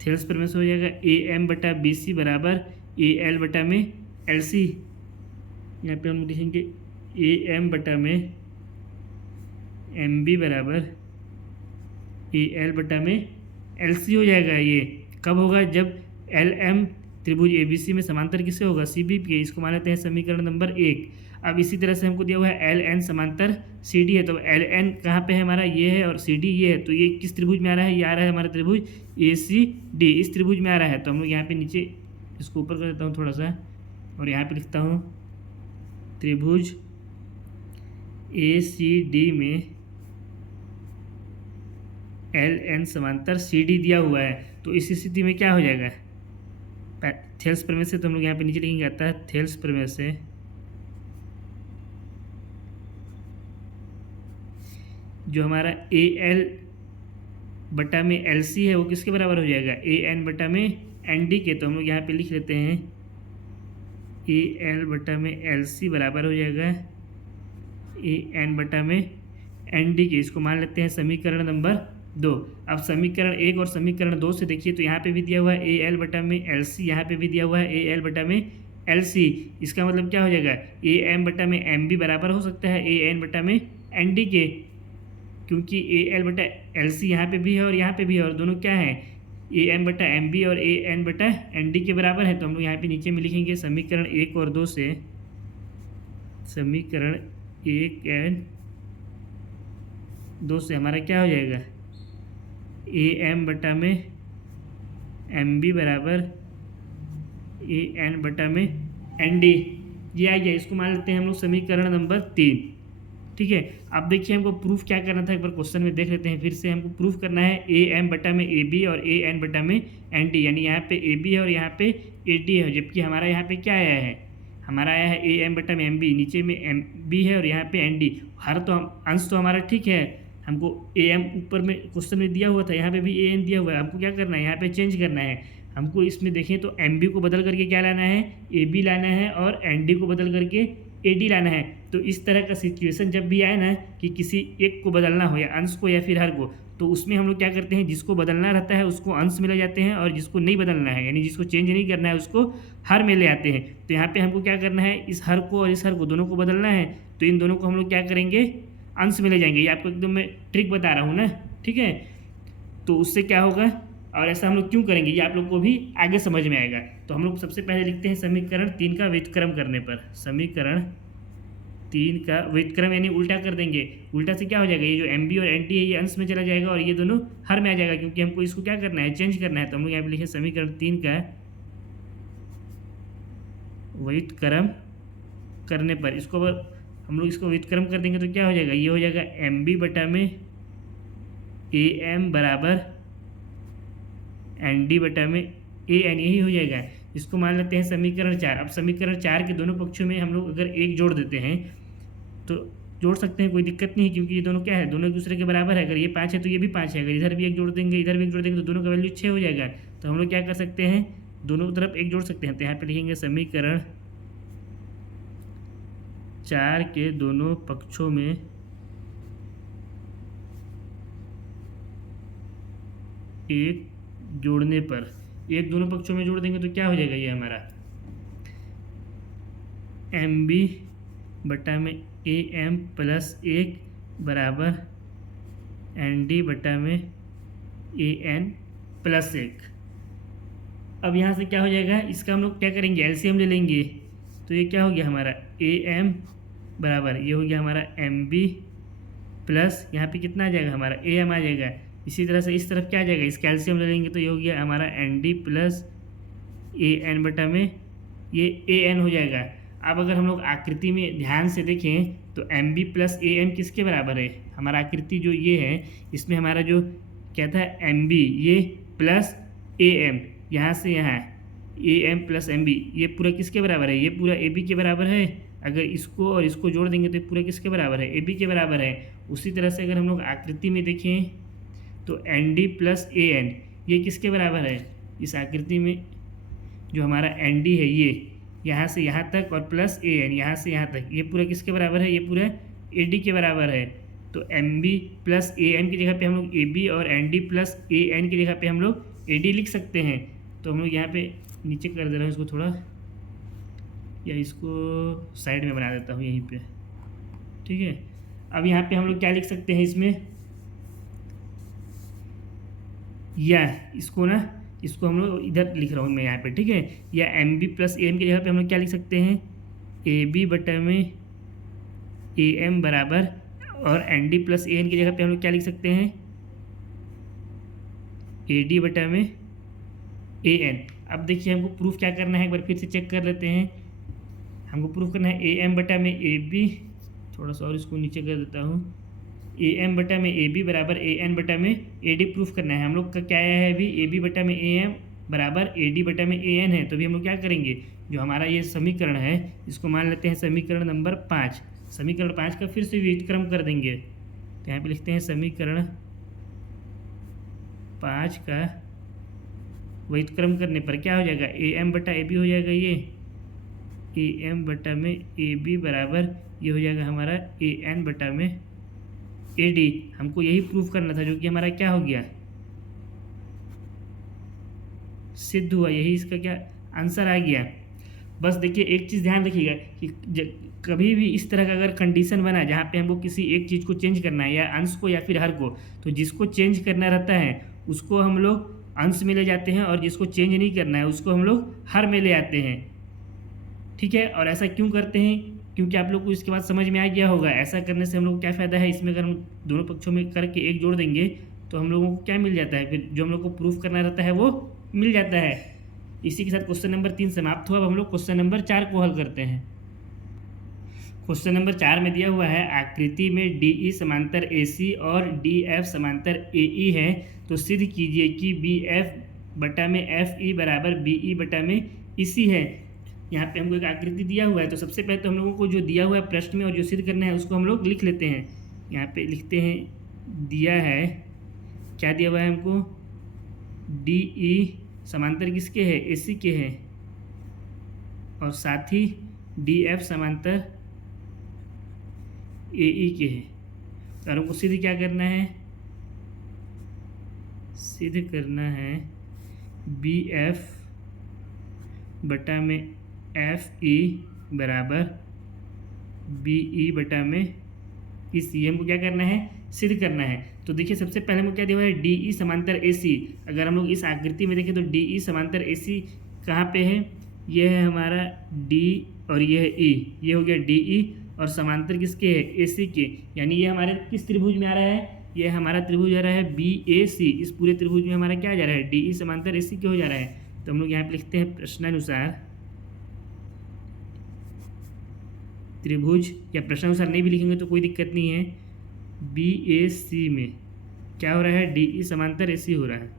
थेल्स प्रमेय से हो जाएगा ए एम बटा बी सी बराबर ए एल बटा में एल सी। यहाँ पे हम लिखेंगे ए एम बटा में एम बी बराबर ए एल बटा में एल सी हो जाएगा। ये कब होगा, जब एल एम त्रिभुज ए बी सी में समांतर किससे होगा, सी बी के। इसको मान लेते हैं समीकरण नंबर 1। अब इसी तरह से हमको दिया हुआ है एल एन समांतर सी डी है। तो एल एन कहाँ पे है हमारा, ये है, और सी डी ये है। तो ये किस त्रिभुज में आ रहा है, ये आ रहा है हमारा त्रिभुज ए सी डी इस त्रिभुज में आ रहा है। तो हम लोग यहाँ पे नीचे इसको ऊपर कर देता हूँ थोड़ा सा और यहाँ पे लिखता हूँ त्रिभुज ए सी डी में एल एन समांतर सी डी दिया हुआ है। तो इस स्थिति में क्या हो जाएगा, थेल्स प्रमेय से, तो हम लोग यहाँ पे नीचे लिखेंगे आता है थेल्स प्रमेय से जो हमारा ए एल बटा में एल सी है वो किसके बराबर हो जाएगा, ए एन बटा में एन डी के। तो हम लोग यहाँ पे लिख लेते हैं ए एल बटा में एल सी बराबर हो जाएगा ए एन बटा में एन डी के। इसको मान लेते हैं समीकरण नंबर 2। अब समीकरण 1 और समीकरण 2 से देखिए तो यहाँ पे भी दिया हुआ है ए एल बटा में एल सी, यहाँ पे भी दिया हुआ है ए एल बटा में एल सी। इसका मतलब क्या हो जाएगा, ए एम बटा में एम बी बराबर हो सकता है ए एन बटा में एन डी के, क्योंकि ए एल बटा एल सी यहाँ पे भी है और यहाँ पे भी है, और दोनों क्या है ए एम बटा एम बी और ए एन बटा एन डी के बराबर है। तो हम लोग यहाँ पे नीचे में लिखेंगे समीकरण 1 और 2 से समीकरण 1 एंड 2 से हमारा क्या हो जाएगा, ए एम बटा में एम बी बराबर ए एन बटा में एन डी, ये आ गया। इसको मान लेते हैं हम लोग समीकरण नंबर 3। ठीक है, अब देखिए हमको प्रूफ क्या करना था, एक बार क्वेश्चन में देख लेते हैं फिर से। हमको प्रूफ करना है ए एम बटा में ए बी और ए एन बटा में एन डी, यानी यहाँ पे ए बी है और यहाँ पे ए डी है, जबकि हमारा यहाँ पे क्या आया है, हमारा आया है ए एम बटा में एम बी, नीचे में एम बी है और यहाँ पे एन डी। हर तो हम अंश तो हमारा ठीक है, हमको ए एम ऊपर में क्वेश्चन में दिया हुआ था, यहाँ पे भी ए एन दिया हुआ है, हमको क्या करना है, यहाँ पे चेंज करना है। हमको इसमें देखें तो एम बी को बदल करके क्या लाना है, ए बी लाना है, और एन डी को बदल करके ए डी लाना है। तो इस तरह का सिचुएशन जब भी आए ना कि किसी एक को बदलना हो, या अंश को या फिर हर को, तो उसमें हम लोग क्या करते हैं, जिसको बदलना रहता है उसको अंश में ले जाते हैं, और जिसको नहीं बदलना है यानी जिसको चेंज नहीं करना है उसको हर में ले आते हैं। तो यहाँ पे हमको क्या करना है, इस हर को और इस हर को दोनों को बदलना है, तो इन दोनों को हम लोग क्या करेंगे, अंश में ले जाएंगे। ये आपको एकदम मैं ट्रिक बता रहा हूँ ना, ठीक है। तो उससे क्या होगा, और ऐसा हम लोग क्यों करेंगे ये आप लोग को भी आगे समझ में आएगा। तो हम लोग सबसे पहले लिखते हैं समीकरण 3 का व्युत्क्रम करने पर, समीकरण 3 का व्युत्क्रम यानी उल्टा कर देंगे। उल्टा से क्या हो जाएगा, ये जो एम बी और एन टी है ये अंश में चला जाएगा और ये दोनों हर में आ जाएगा, क्योंकि हमको इसको क्या करना है, चेंज करना है। तो हम लोग यहाँ पे लिखे समीकरण 3 का व्युत्क्रम करने पर, इसको हम लोग इसको व्युत्क्रम कर देंगे तो क्या हो जाएगा, ये हो जाएगा एम बी बटा में ए एम बराबर एन डी बटा में ए एन, यही हो जाएगा। इसको मान लेते हैं समीकरण 4। अब समीकरण 4 के दोनों पक्षों में हम लोग अगर एक जोड़ देते हैं तो जोड़ सकते हैं, कोई दिक्कत नहीं, क्योंकि ये दोनों क्या है, दोनों एक दूसरे के बराबर है। अगर ये 5 है तो ये भी 5 है, अगर इधर भी एक जोड़ देंगे इधर भी एक जोड़ देंगे तो दोनों का वैल्यू 6 हो जाएगा। तो हम लोग क्या कर सकते हैं, दोनों तरफ एक जोड़ सकते हैं। तो यहाँ पे लिखेंगे समीकरण 4 के दोनों पक्षों में एक जोड़ने पर, एक दोनों पक्षों में जोड़ देंगे तो क्या हो जाएगा, ये हमारा एम बी बटा में ए एम प्लस 1 बराबर एन डी बटा में ए एन प्लस 1। अब यहाँ से क्या हो जाएगा, इसका हम लोग क्या करेंगे, एलसीएम ले लेंगे। तो ये क्या हो गया हमारा ए एम बराबर, ये हो गया हमारा एम बी प्लस यहाँ पे कितना आ जाएगा, हमारा ए एम आ जाएगा। इसी तरह से इस तरफ क्या आ जाएगा, इस कैल्शियम ले लेंगे तो ये हो गया हमारा N D plus A N बटा में ये ए एन हो जाएगा। अब अगर हम लोग आकृति में ध्यान से देखें तो M B plus A M किसके बराबर है, हमारा आकृति जो ये है इसमें हमारा जो क्या था एम बी ये प्लस ए एम, यहाँ से यहाँ A M plus M B, ये पूरा किसके बराबर है, ये पूरा ए बी के बराबर है। अगर इसको और इसको जोड़ देंगे तो पूरा किसके बराबर है, ए बी के बराबर है। उसी तरह से अगर हम लोग आकृति में देखें तो N D plus A N ये किसके बराबर है, इस आकृति में जो हमारा एन डी है ये यहाँ से यहाँ तक और प्लस ए एन यहाँ से यहाँ तक, ये पूरा किसके बराबर है, ये पूरा ए डी के बराबर है। तो M B plus A N की जगह पे हम लोग ए बी और N D plus A N की जगह पे हम लोग ए डी लिख सकते हैं। तो हम लोग यहाँ पे नीचे कर दे रहे हैं इसको थोड़ा, या इसको साइड में बना देता हूँ यहीं पे, ठीक है। अब यहाँ पे हम लोग क्या लिख सकते हैं इसमें, या इसको ना, इसको हम लोग इधर लिख रहा हूँ मैं यहाँ पे, ठीक है। या M B plus A M की जगह पे हम लोग क्या लिख सकते हैं, ए बी बटा में ए एम बराबर, और N D plus A N की जगह पे हम लोग क्या लिख सकते हैं, ए डी बटा में ए एन। अब देखिए हमको प्रूफ क्या करना है, एक बार फिर से चेक कर लेते हैं। हमको प्रूफ करना है ए एम बटा में ए बी, थोड़ा सा और इसको नीचे कर देता हूँ, ए एम बटा में ए बी बराबर ए एन बटा में ए डी प्रूफ करना है। हम लोग का क्या आया है अभी, ए बी बटा में ए एम बराबर ए डी बटा में ए एन है। तो अभी हम लोग क्या करेंगे, जो हमारा ये समीकरण है इसको मान लेते हैं समीकरण नंबर 5। समीकरण 5 का फिर से व्युत्क्रम कर देंगे। तो यहाँ पे लिखते हैं समीकरण 5 का व्युत्क्रम करने पर क्या हो जाएगा, ए एम बटा ए बी हो जाएगा, ये ए एम बटा में ए बी बराबर ये हो जाएगा हमारा ए एन बटा में ए डी। हमको यही प्रूफ करना था, जो कि हमारा क्या हो गया, सिद्ध हुआ, यही इसका क्या आंसर आ गया। बस देखिए एक चीज़ ध्यान रखिएगा कि कभी भी इस तरह का अगर कंडीशन बना जहाँ पे हमको किसी एक चीज़ को चेंज करना है, या अंश को या फिर हर को, तो जिसको चेंज करना रहता है उसको हम लोग अंश में ले जाते हैं, और जिसको चेंज नहीं करना है उसको हम लोग हर में ले आते हैं, ठीक है। और ऐसा क्यों करते हैं, क्योंकि आप लोग को इसके बाद समझ में आ गया होगा। ऐसा करने से हम लोग को क्या फ़ायदा है, इसमें अगर हम दोनों पक्षों में करके एक जोड़ देंगे तो हम लोगों को क्या मिल जाता है, फिर जो हम लोग को प्रूफ करना रहता है वो मिल जाता है। इसी के साथ क्वेश्चन नंबर 3 समाप्त हुआ। अब हम लोग क्वेश्चन नंबर 4 को हल करते हैं। क्वेश्चन नंबर 4 में दिया हुआ है आकृति में DE समांतर AC और DF समांतर AE है, तो सिद्ध कीजिए कि BF बटा में FE बराबर BE बटा में EC है। यहाँ पे हमको एक आकृति दिया हुआ है, तो सबसे पहले तो हम लोगों को जो दिया हुआ है प्रश्न में और जो सिद्ध करना है उसको हम लोग लिख लेते हैं। यहाँ पे लिखते हैं, दिया है, क्या दिया हुआ है हमको, DE समांतर किसके है, AC के है, और साथ ही DF समांतर AE के है। तो हमको सिद्ध क्या करना है, सिद्ध करना है BF बटा में FE बराबर BE बटा में EC। हमको क्या करना है, सिद्ध करना है। तो देखिए सबसे पहले हमको क्या दिया हुआ है, DE समांतर AC। अगर हम लोग इस आकृति में देखें तो DE समांतर AC कहाँ पे है, ये है हमारा D और ये है E, ये हो गया DE, और समांतर किसके है, AC के, यानी ये हमारे किस त्रिभुज में आ रहा है, ये हमारा त्रिभुज आ रहा है BAC। इस पूरे त्रिभुज में हमारा क्या जा रहा है, DE समांतर AC के हो जा रहा है। तो हम लोग यहाँ पे लिखते हैं प्रश्नानुसार त्रिभुज, या प्रश्नानुसार नहीं भी लिखेंगे तो कोई दिक्कत नहीं है, BAC में क्या हो रहा है, DE समांतर AC हो रहा है,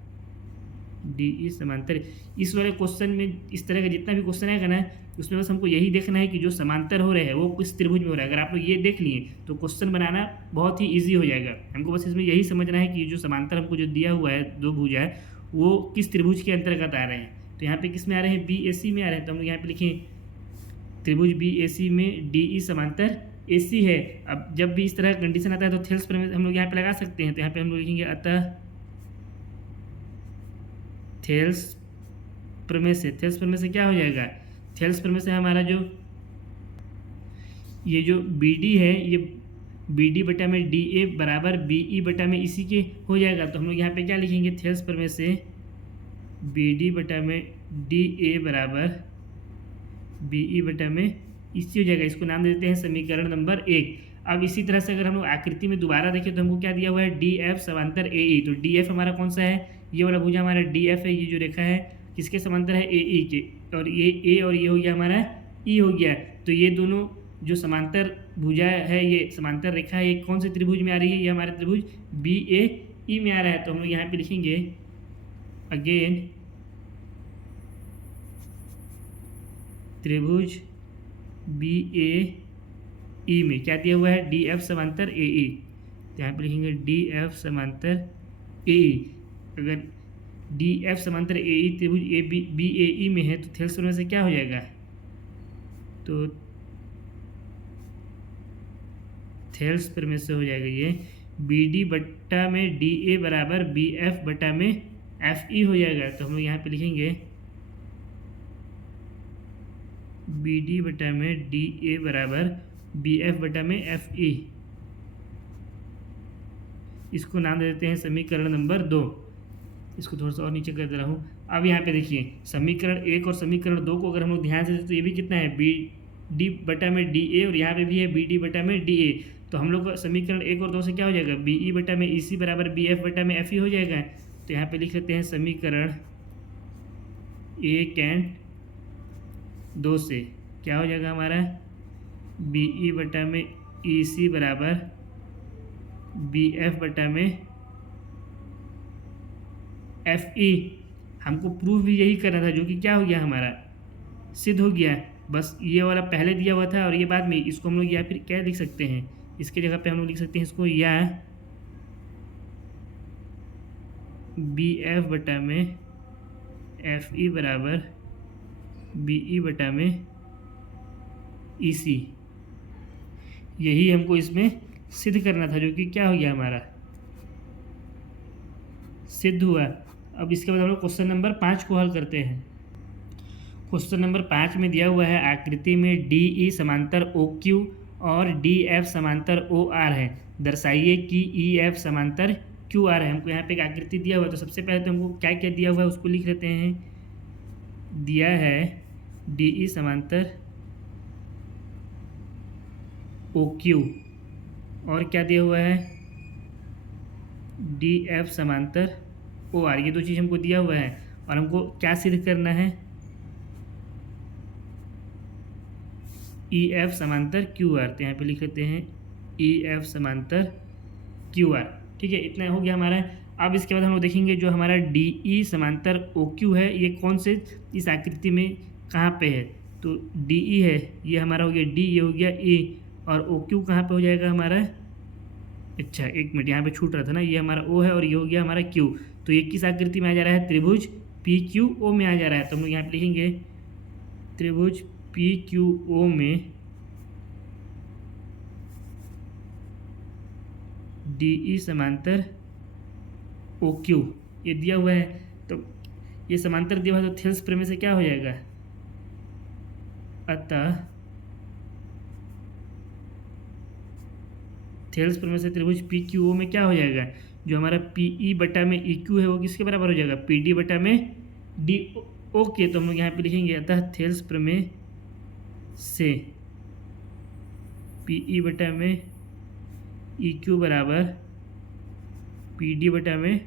DE समांतर। इस वाले क्वेश्चन में इस तरह का जितना भी क्वेश्चन आएगा ना, उसमें बस हमको यही देखना है कि जो समांतर हो रहे हैं वो किस त्रिभुज में हो रहा है। अगर आप लोग ये देख लिए तो क्वेश्चन बनाना बहुत ही इजी हो जाएगा। हमको बस इसमें यही समझना है कि जो समांतर हमको जो दिया हुआ है, दो भुजा है, वो किस त्रिभुज के अंतर्गत आ रहे हैं। तो यहाँ पे किस में आ रहे हैं, BAC में आ रहे हैं। तो हम लोग यहाँ पे लिखें त्रिभुज BAC में DE समांतर AC है। अब जब भी इस तरह का कंडीशन आता है तो थेल्स प्रमेय हम लोग यहाँ पे लगा सकते हैं। तो यहाँ पे हम लोग लिखेंगे अतः थेल्स प्रमेय से, थेल्स प्रमेय से क्या हो जाएगा, थेल्स प्रमेय से हमारा जो ये जो BD है, ये BD बटा में DA बराबर BE बटा में इसी के हो जाएगा। तो हम लोग यहाँ पे क्या लिखेंगे, थेल्स प्रमेय से BD बटा में DA बराबर BE बटा में इसी हो जाएगा। इसको नाम देते हैं समीकरण नंबर 1। अब इसी तरह से अगर हम लोग आकृति में दोबारा देखें तो हमको क्या दिया हुआ है, DF समांतर AE। तो DF हमारा कौन सा है, ये वाला भुजा हमारा DF है। ये जो रेखा है किसके समांतर है, AE के, और ये A और ये हो गया हमारा E हो गया। तो ये दोनों जो समांतर भुजा है, ये समांतर रेखा है, ये कौन से त्रिभुज में आ रही है, ये हमारा त्रिभुज BAE में आ रहा है। तो हम लोग यहाँ पे लिखेंगे अगेन त्रिभुज BAE में क्या दिया हुआ है, DF समांतर AE। तो यहाँ पे लिखेंगे DF समांतर AE। अगर DF समांतर AE त्रिभुज BAE में है तो थेल्स प्रमेय से क्या हो जाएगा, तो थेल्स प्रमेय से हो जाएगा ये BD बट्टा में DA बराबर BF बटा में FE हो जाएगा। तो हम लोग यहाँ पे लिखेंगे BD बटा में DA बराबर BF बटा में FE। इसको नाम दे देते हैं समीकरण नंबर 2। इसको थोड़ा सा और नीचे कर दे रहा हूँ। अब यहाँ पे देखिए समीकरण 1 और समीकरण 2 को अगर हम लोग ध्यान से देखें तो ये भी कितना है, BD बटा में DA, और यहाँ पे भी है BD बटा में DA। तो हम लोग समीकरण 1 और 2 से क्या हो जाएगा, BE बटा में EC बराबर BF बटा में FE हो जाएगा। तो यहाँ पे लिख लेते हैं समीकरण 1 एंड 2 से क्या हो जाएगा हमारा, BE बटा में EC बराबर BF बटा में FE। हमको प्रूफ भी यही करना था, जो कि क्या हो गया हमारा, सिद्ध हो गया। बस ये वाला पहले दिया हुआ था और ये बाद में, इसको हम लोग या फिर क्या लिख सकते हैं, इसके जगह पे हम लोग लिख सकते हैं इसको, या BF बटा में FE बराबर BE बटा में EC। यही हमको इसमें सिद्ध करना था, जो कि क्या हो गया हमारा, सिद्ध हुआ। अब इसके बाद हम लोग क्वेश्चन नंबर 5 को हल करते हैं। क्वेश्चन नंबर 5 में दिया हुआ है आकृति में DE समांतर OQ और DF समांतर OR है। दर्शाइए कि EF समांतर QR है। हमको यहाँ पे एक आकृति दिया हुआ है, तो सबसे पहले तो हमको क्या क्या दिया हुआ है उसको लिख लेते हैं। दिया है DE समांतर ओ क्यू, और क्या दिया हुआ है डी एफ समांतर ओ आर, ये दो चीज़ हमको दिया हुआ है और हमको क्या सिद्ध करना है ई एफ समांतर क्यू आर। तो यहाँ पे लिख लेते हैं ई एफ समांतर क्यू आर। ठीक है, इतना हो गया हमारा। अब इसके बाद हम लोग देखेंगे जो हमारा डी ई समांतर ओ क्यू है, ये कौन से इस आकृति में कहाँ पे है। तो डी ई है, ये हमारा हो गया डी, ये हो गया ए, और ओ क्यू कहाँ पे हो जाएगा हमारा। अच्छा एक मिनट, यहाँ पे छूट रहा था ना, ये हमारा ओ है और ये हो गया हमारा क्यू। तो ये किस आकृति में आ जा रहा है, त्रिभुज पी क्यू ओ में आ जा रहा है। तो हम लोग यहाँ पे लिखेंगे त्रिभुज पी क्यू ओ में डी ई समांतर ओ क्यू, ये दिया हुआ है। तो ये समांतर दिया हुआ है, तो थेल्स प्रमेय से क्या हो जाएगा, अतः थेल्स प्रमेय से त्रिभुज पी क्यू ओ में क्या हो जाएगा, जो हमारा पी ई बटा में ई क्यू है वो किसके बराबर हो जाएगा, पी डी बटा में डी ओ के। तो हम लोग यहाँ पे लिखेंगे अतः थेल्स प्रमेय से पी ई बटा में ई क्यू बराबर पी डी बटा में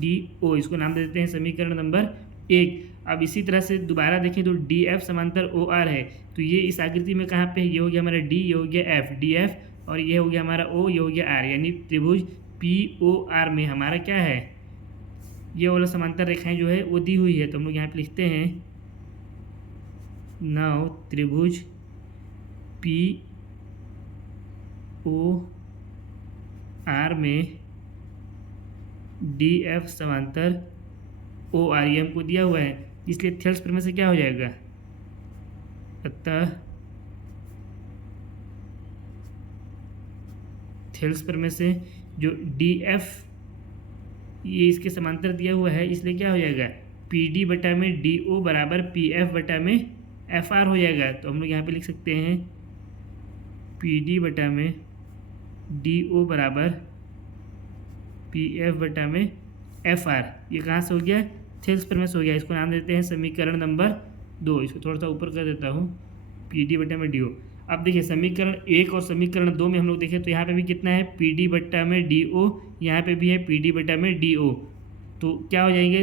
डी ओ, इसको नाम दे देते हैं समीकरण नंबर 1। अब इसी तरह से दोबारा देखें तो डी एफ समांतर ओ आर है, तो ये इस आकृति में कहाँ पे है, ये हो गया हमारा डी, ये हो गया एफ, डी एफ, और ये हो गया हमारा ओ, ये हो गया आर, यानी त्रिभुज पी ओ आर में हमारा क्या है, ये वाला समांतर रेखाएं जो है वो दी हुई है। तो हम लोग यहाँ पे लिखते हैं नौ त्रिभुज पी ओ आर में डी एफ समांतर ओ आर, ये हमको दिया हुआ है, इसलिए थेल्स प्रमेय से क्या हो जाएगा, अतः थेल्स प्रमेय से जो डी एफ ये इसके समांतर दिया हुआ है, इसलिए क्या हो जाएगा, पी डी बटा में डी ओ बराबर पी एफ बटा में एफ आर हो जाएगा। तो हम लोग यहाँ पे लिख सकते हैं पी डी बटा में डी ओ बराबर पी एफ बटा में एफ आर, ये कहाँ से हो गया, थेल्स प्रमेय से हो गया। इसको नाम देते हैं समीकरण नंबर 2। इसको थोड़ा सा ऊपर कर देता हूँ, पी डी बटा में डी ओ। अब देखिए समीकरण 1 और समीकरण 2 में हम लोग देखें तो यहाँ पे भी कितना है, पी डी बटा में डी ओ, यहाँ पे भी है पी डी बटा में डी ओ। तो क्या हो जाएंगे,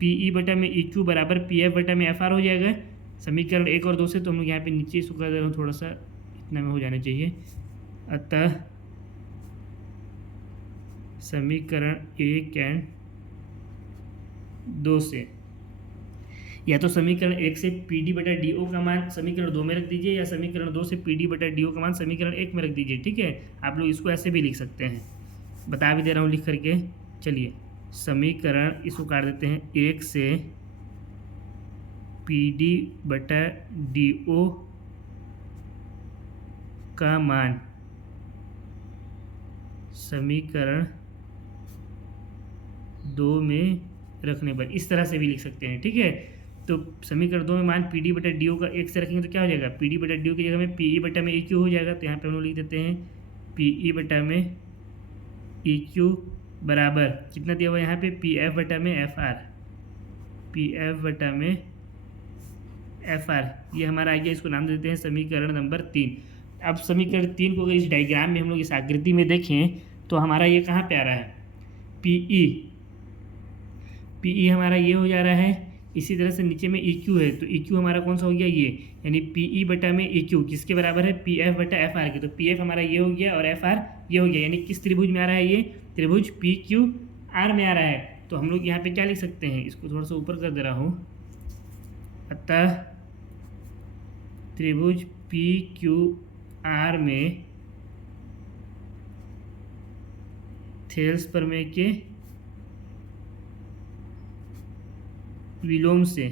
पी ई बटा में ई क्यू बराबर पी एफ बटा में एफ आर हो जाएगा समीकरण 1 और 2 से। तो हम लोग यहाँ पे नीचे इसको कर दे रहा हूँ, थोड़ा सा इतना में हो जाना चाहिए। अतः समीकरण 1 एंड 2 से, या तो समीकरण 1 से पी डी बटा डी ओ का मान समीकरण 2 में रख दीजिए, या समीकरण 2 से पी डी बटा डी ओ का मान समीकरण 1 में रख दीजिए। ठीक है, आप लोग इसको ऐसे भी लिख सकते हैं, बता भी दे रहा हूँ लिख करके। चलिए समीकरण इसको काट देते हैं, 1 से पी डी बटा डी ओ का मान समीकरण 2 में रखने पर, इस तरह से भी लिख सकते हैं। ठीक है, तो समीकरण 2 में मान पी डी बटा डी ओ का 1 से रखेंगे तो क्या हो जाएगा, पी डी बटा डी ओ की जगह में पी ई बटा में ई क्यू हो जाएगा। तो यहाँ पे हम लोग लिख देते हैं पी ई बटा में ई क्यू बराबर कितना दिया हुआ है यहाँ पे, पी एफ बटा में एफ आर, पी एफ बटा में एफ आर, ये हमारा आ गया। इसको नाम देते हैं समीकरण नंबर 3। अब समीकरण 3 को अगर इस डायग्राम में हम लोग इस आकृति में देखें तो हमारा ये कहाँ पे आ रहा है, पी ई हमारा ये हो जा रहा है। इसी तरह से नीचे में ई क्यू है, तो ई क्यू हमारा कौन सा हो गया, ये, यानी पी ई बटा में ई क्यू किसके बराबर है, पी एफ बटा एफ आर के। तो पी एफ हमारा ये हो गया और एफ आर ये हो गया, यानी किस त्रिभुज में आ रहा है, ये त्रिभुज पी क्यू आर में आ रहा है। तो हम लोग यहाँ पे क्या लिख सकते हैं, इसको थोड़ा सा ऊपर कर दे रहा हूँ, अतः त्रिभुज पी क्यू आर में थेल्स प्रमेय के विलोम से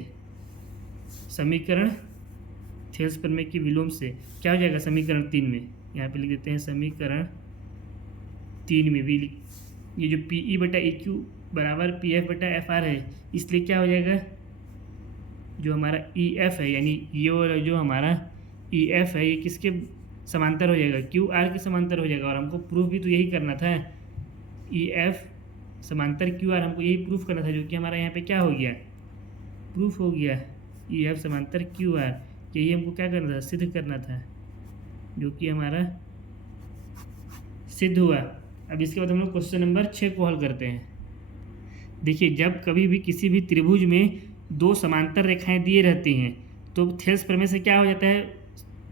समीकरण, थेल्स प्रमेय के विलोम से क्या हो जाएगा, समीकरण 3 में यहाँ पे लिख देते हैं समीकरण 3 में भी ये जो पी ई बटा ई क्यू बराबर पी एफ बटा एफ आर है, इसलिए क्या हो जाएगा, जो हमारा ई एफ है, यानी ये वाला जो हमारा ई एफ है, ये किसके समांतर हो जाएगा, क्यू आर के समांतर हो जाएगा। और हमको प्रूफ भी तो यही करना था, ई एफ समांतर क्यू आर, हमको यही प्रूफ करना था, जो कि हमारा यहाँ पे क्या हो गया, प्रूफ हो गया, ई एफ समांतर क्यू आर। यही हमको क्या करना था, सिद्ध करना था, जो कि हमारा सिद्ध हुआ। अब इसके बाद हम लोग क्वेश्चन नंबर 6 को हल करते हैं। देखिए, जब कभी भी किसी भी त्रिभुज में दो समांतर रेखाएं दिए रहती हैं तो थेल्स प्रमेय से क्या हो जाता है,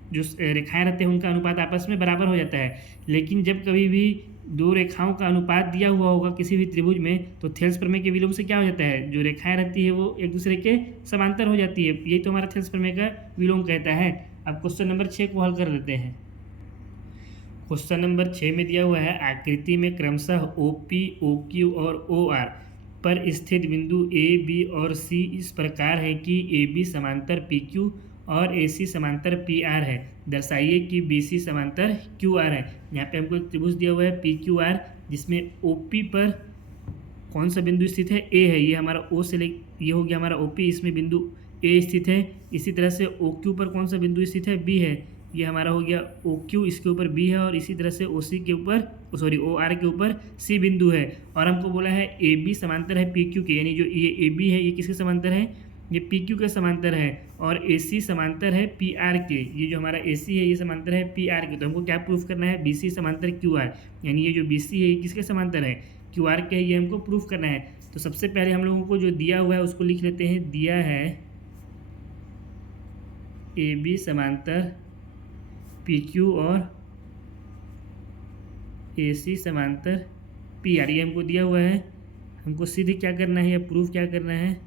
जो रेखाएं रहते हैं उनका अनुपात आपस में बराबर हो जाता है। लेकिन जब कभी भी दो रेखाओं का अनुपात दिया हुआ होगा किसी भी त्रिभुज में तो थेल्स प्रमेय के विलोम से क्या हो जाता है, जो रेखाएं रहती है वो एक दूसरे के समांतर हो जाती है। यही तो हमारा थेल्स प्रमेय का विलोम कहता है। अब क्वेश्चन नंबर 6 को हल कर लेते हैं। क्वेश्चन नंबर 6 में दिया हुआ है, आकृति में क्रमशः OP, OQ और OR पर स्थित बिंदु A, B और C इस प्रकार है कि AB समांतर PQ और AC समांतर PR है। दर्शाइए कि BC समांतर QR है। यहाँ पे हमको एक त्रिभुज दिया हुआ है PQR, जिसमें OP पर कौन सा बिंदु स्थित है, A है। ये हमारा O से ये हो गया हमारा OP, इसमें बिंदु A स्थित है। इसी तरह से OQ पर कौन सा बिंदु स्थित है, B है। ये हमारा हो गया OQ, इसके ऊपर B है। और इसी तरह से OC के ऊपर OR के ऊपर C बिंदु है। और हमको बोला है AB समांतर है PQ के, यानी जो ये AB है ये किसके समांतर है, ये PQ के समांतर है। और AC समांतर है PR के, ये जो हमारा AC है ये समांतर है PR के। तो हमको क्या प्रूफ करना है, BC समांतर QR, यानी ये जो BC है ये किसके समांतर है, QR के है। ये हमको प्रूफ करना है। तो सबसे पहले हम लोगों को जो दिया हुआ है उसको लिख लेते हैं। दिया है AB समांतर PQ और AC समांतर PR, ये हमको दिया हुआ है। हमको सीधे क्या करना है या प्रूफ क्या करना है,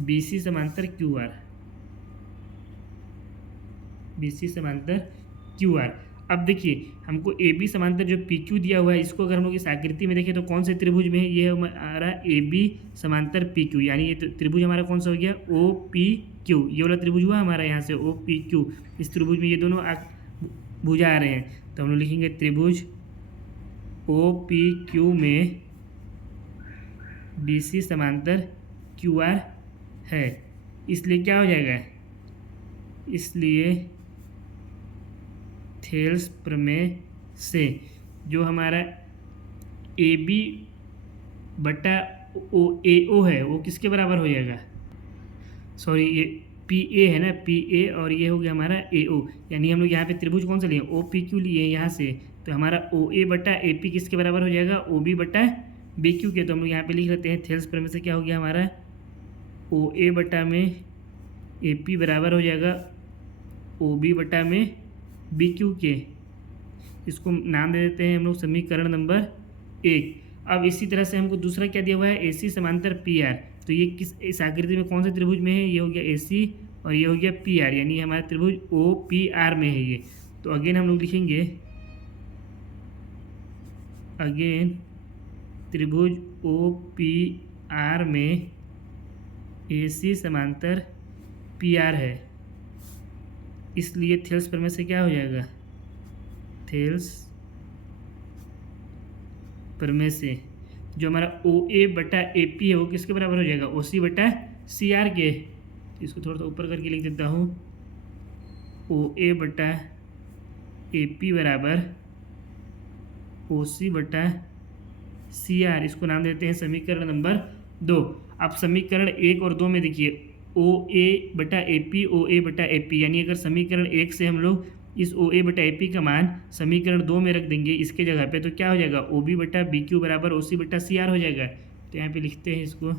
BC समांतर QR, BC समांतर QR। अब देखिए, हमको AB समांतर जो PQ दिया हुआ है इसको अगर हम लोग इस आकृति में देखें तो कौन से त्रिभुज में है, ये हमारा AB समांतर PQ, यानी ये त्रिभुज हमारा कौन सा हो गया, OPQ। ये वाला त्रिभुज हुआ हमारा यहाँ से OPQ। इस त्रिभुज में ये दोनों भुजा आ रहे हैं। तो हम लोग लिखेंगे त्रिभुज OPQ में BC समांतर QR है। इसलिए क्या हो जाएगा, इसलिए थेल्स प्रमेय से जो हमारा AB बटा AO है वो किसके बराबर हो जाएगा, सॉरी ये PA है ना, PA और ये हो गया हमारा AO। यानी हम लोग यहाँ पे त्रिभुज कौन सा लिए, OPQ लिए यहाँ से। तो हमारा OA बटा AP किसके बराबर हो जाएगा, OB बटा BQ के। तो हम लोग यहाँ पे लिख लेते हैं थेल्स प्रमेय से क्या हो गया हमारा, OA बटा में AP बराबर हो जाएगा OB बटा में BQ के। इसको नाम दे देते हैं हम लोग समीकरण नंबर 1। अब इसी तरह से हमको दूसरा क्या दिया हुआ है, AC समांतर PR। तो ये इस आकृति में कौन से त्रिभुज में है, ये हो गया AC और ये हो गया PR, यानी हमारा त्रिभुज OPR में है ये। तो अगेन हम लोग लिखेंगे, अगेन त्रिभुज OPR में AC समांतर PR है। इसलिए थेल्स प्रमेय से क्या हो जाएगा, थेल्स प्रमेय से जो हमारा OA बटा AP है वो किसके बराबर हो जाएगा, OC बटा CR के। इसको थोड़ा सा ऊपर करके लिख देता हूँ, OA बटा AP बराबर OC बटा CR। इसको नाम देते हैं समीकरण नंबर 2। अब समीकरण 1 और 2 में देखिए, OA बटा AP, OA बटा AP, यानी अगर समीकरण 1 से हम लोग इस OA बटा AP का मान समीकरण 2 में रख देंगे इसके जगह पे, तो क्या हो जाएगा, OB बटा BQ बराबर OC बटा CR हो जाएगा। तो यहाँ पे लिखते हैं इसको,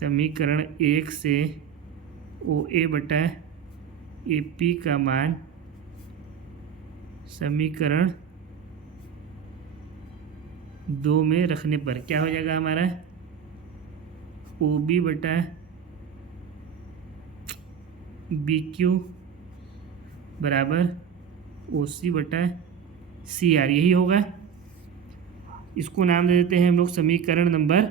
समीकरण 1 से OA बटा AP का मान समीकरण 2 में रखने पर क्या हो जाएगा हमारा, OB बटा BQ बराबर OC बटा CR, यही होगा। इसको नाम दे देते हैं हम लोग समीकरण नंबर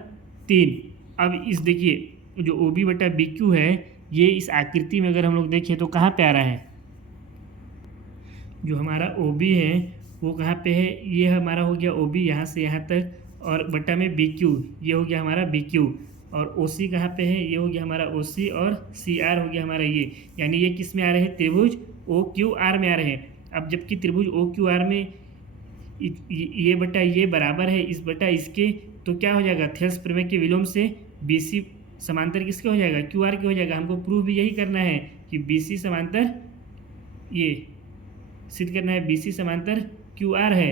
3। अब इस देखिए जो OB बटा BQ है ये इस आकृति में अगर हम लोग देखें तो कहाँ पे आ रहा है, जो हमारा OB है वो कहाँ पे है, ये हमारा हो गया OB यहाँ से यहाँ तक, और बटा में BQ, ये हो गया हमारा BQ। और OC कहाँ पे है, ये हो गया हमारा OC, और CR हो गया हमारा ये, यानी ये किस में आ रहे हैं, त्रिभुज OQR में आ रहे हैं। अब जबकि त्रिभुज OQR में ये बटा ये बराबर है इस बटा इसके, तो क्या हो जाएगा, थेल्स प्रमेय के विलोम से BC समांतर किसके हो जाएगा, QR के हो जाएगा। हमको प्रूफ भी यही करना है कि BC समांतर ये सिद्ध करना है BC समांतर QR है।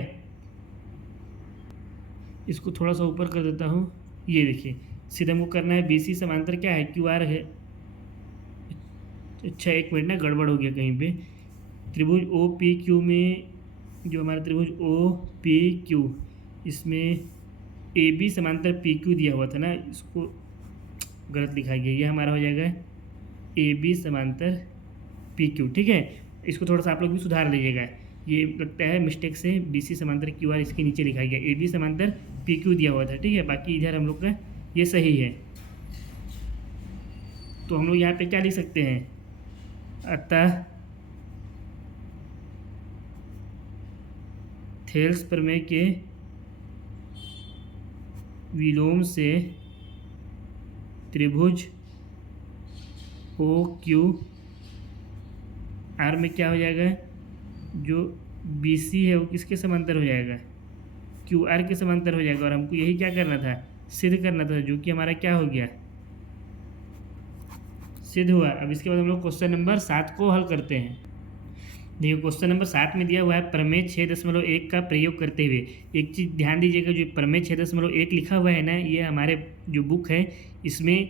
इसको थोड़ा सा ऊपर कर देता हूँ, ये देखिए सिद्ध हमको करना है BC समांतर क्या है, QR है। अच्छा एक मिनट ना, गड़बड़ हो गया कहीं पे। त्रिभुज OPQ में जो हमारा त्रिभुज OPQ, इसमें AB समांतर PQ दिया हुआ था ना, इसको गलत लिखा गया। ये हमारा हो जाएगा AB समांतर PQ, ठीक है। इसको थोड़ा सा आप लोग भी सुधार लीजिएगा, ये लगता है मिस्टेक से BC समांतर QR इसके नीचे लिखा गया, AB समांतर PQ दिया हुआ था, ठीक है। बाकी इधर हम लोग का ये सही है। तो हम लोग यहाँ पे क्या लिख सकते हैं, अतः थेल्स प्रमेय के विलोम से त्रिभुज OQR में क्या हो जाएगा, जो BC है वो किसके समांतर हो जाएगा, QR के समांतर हो जाएगा। और हमको यही क्या करना था, सिद्ध करना था, जो कि हमारा क्या हो गया, सिद्ध हुआ। अब इसके बाद हम लोग क्वेश्चन नंबर 7 को हल करते हैं। देखिए क्वेश्चन नंबर 7 में दिया हुआ है प्रमेय 6.1 का प्रयोग करते हुए। एक चीज़ ध्यान दीजिएगा, जो प्रमेय 6.1 लिखा हुआ है ना, ये हमारे जो बुक है इसमें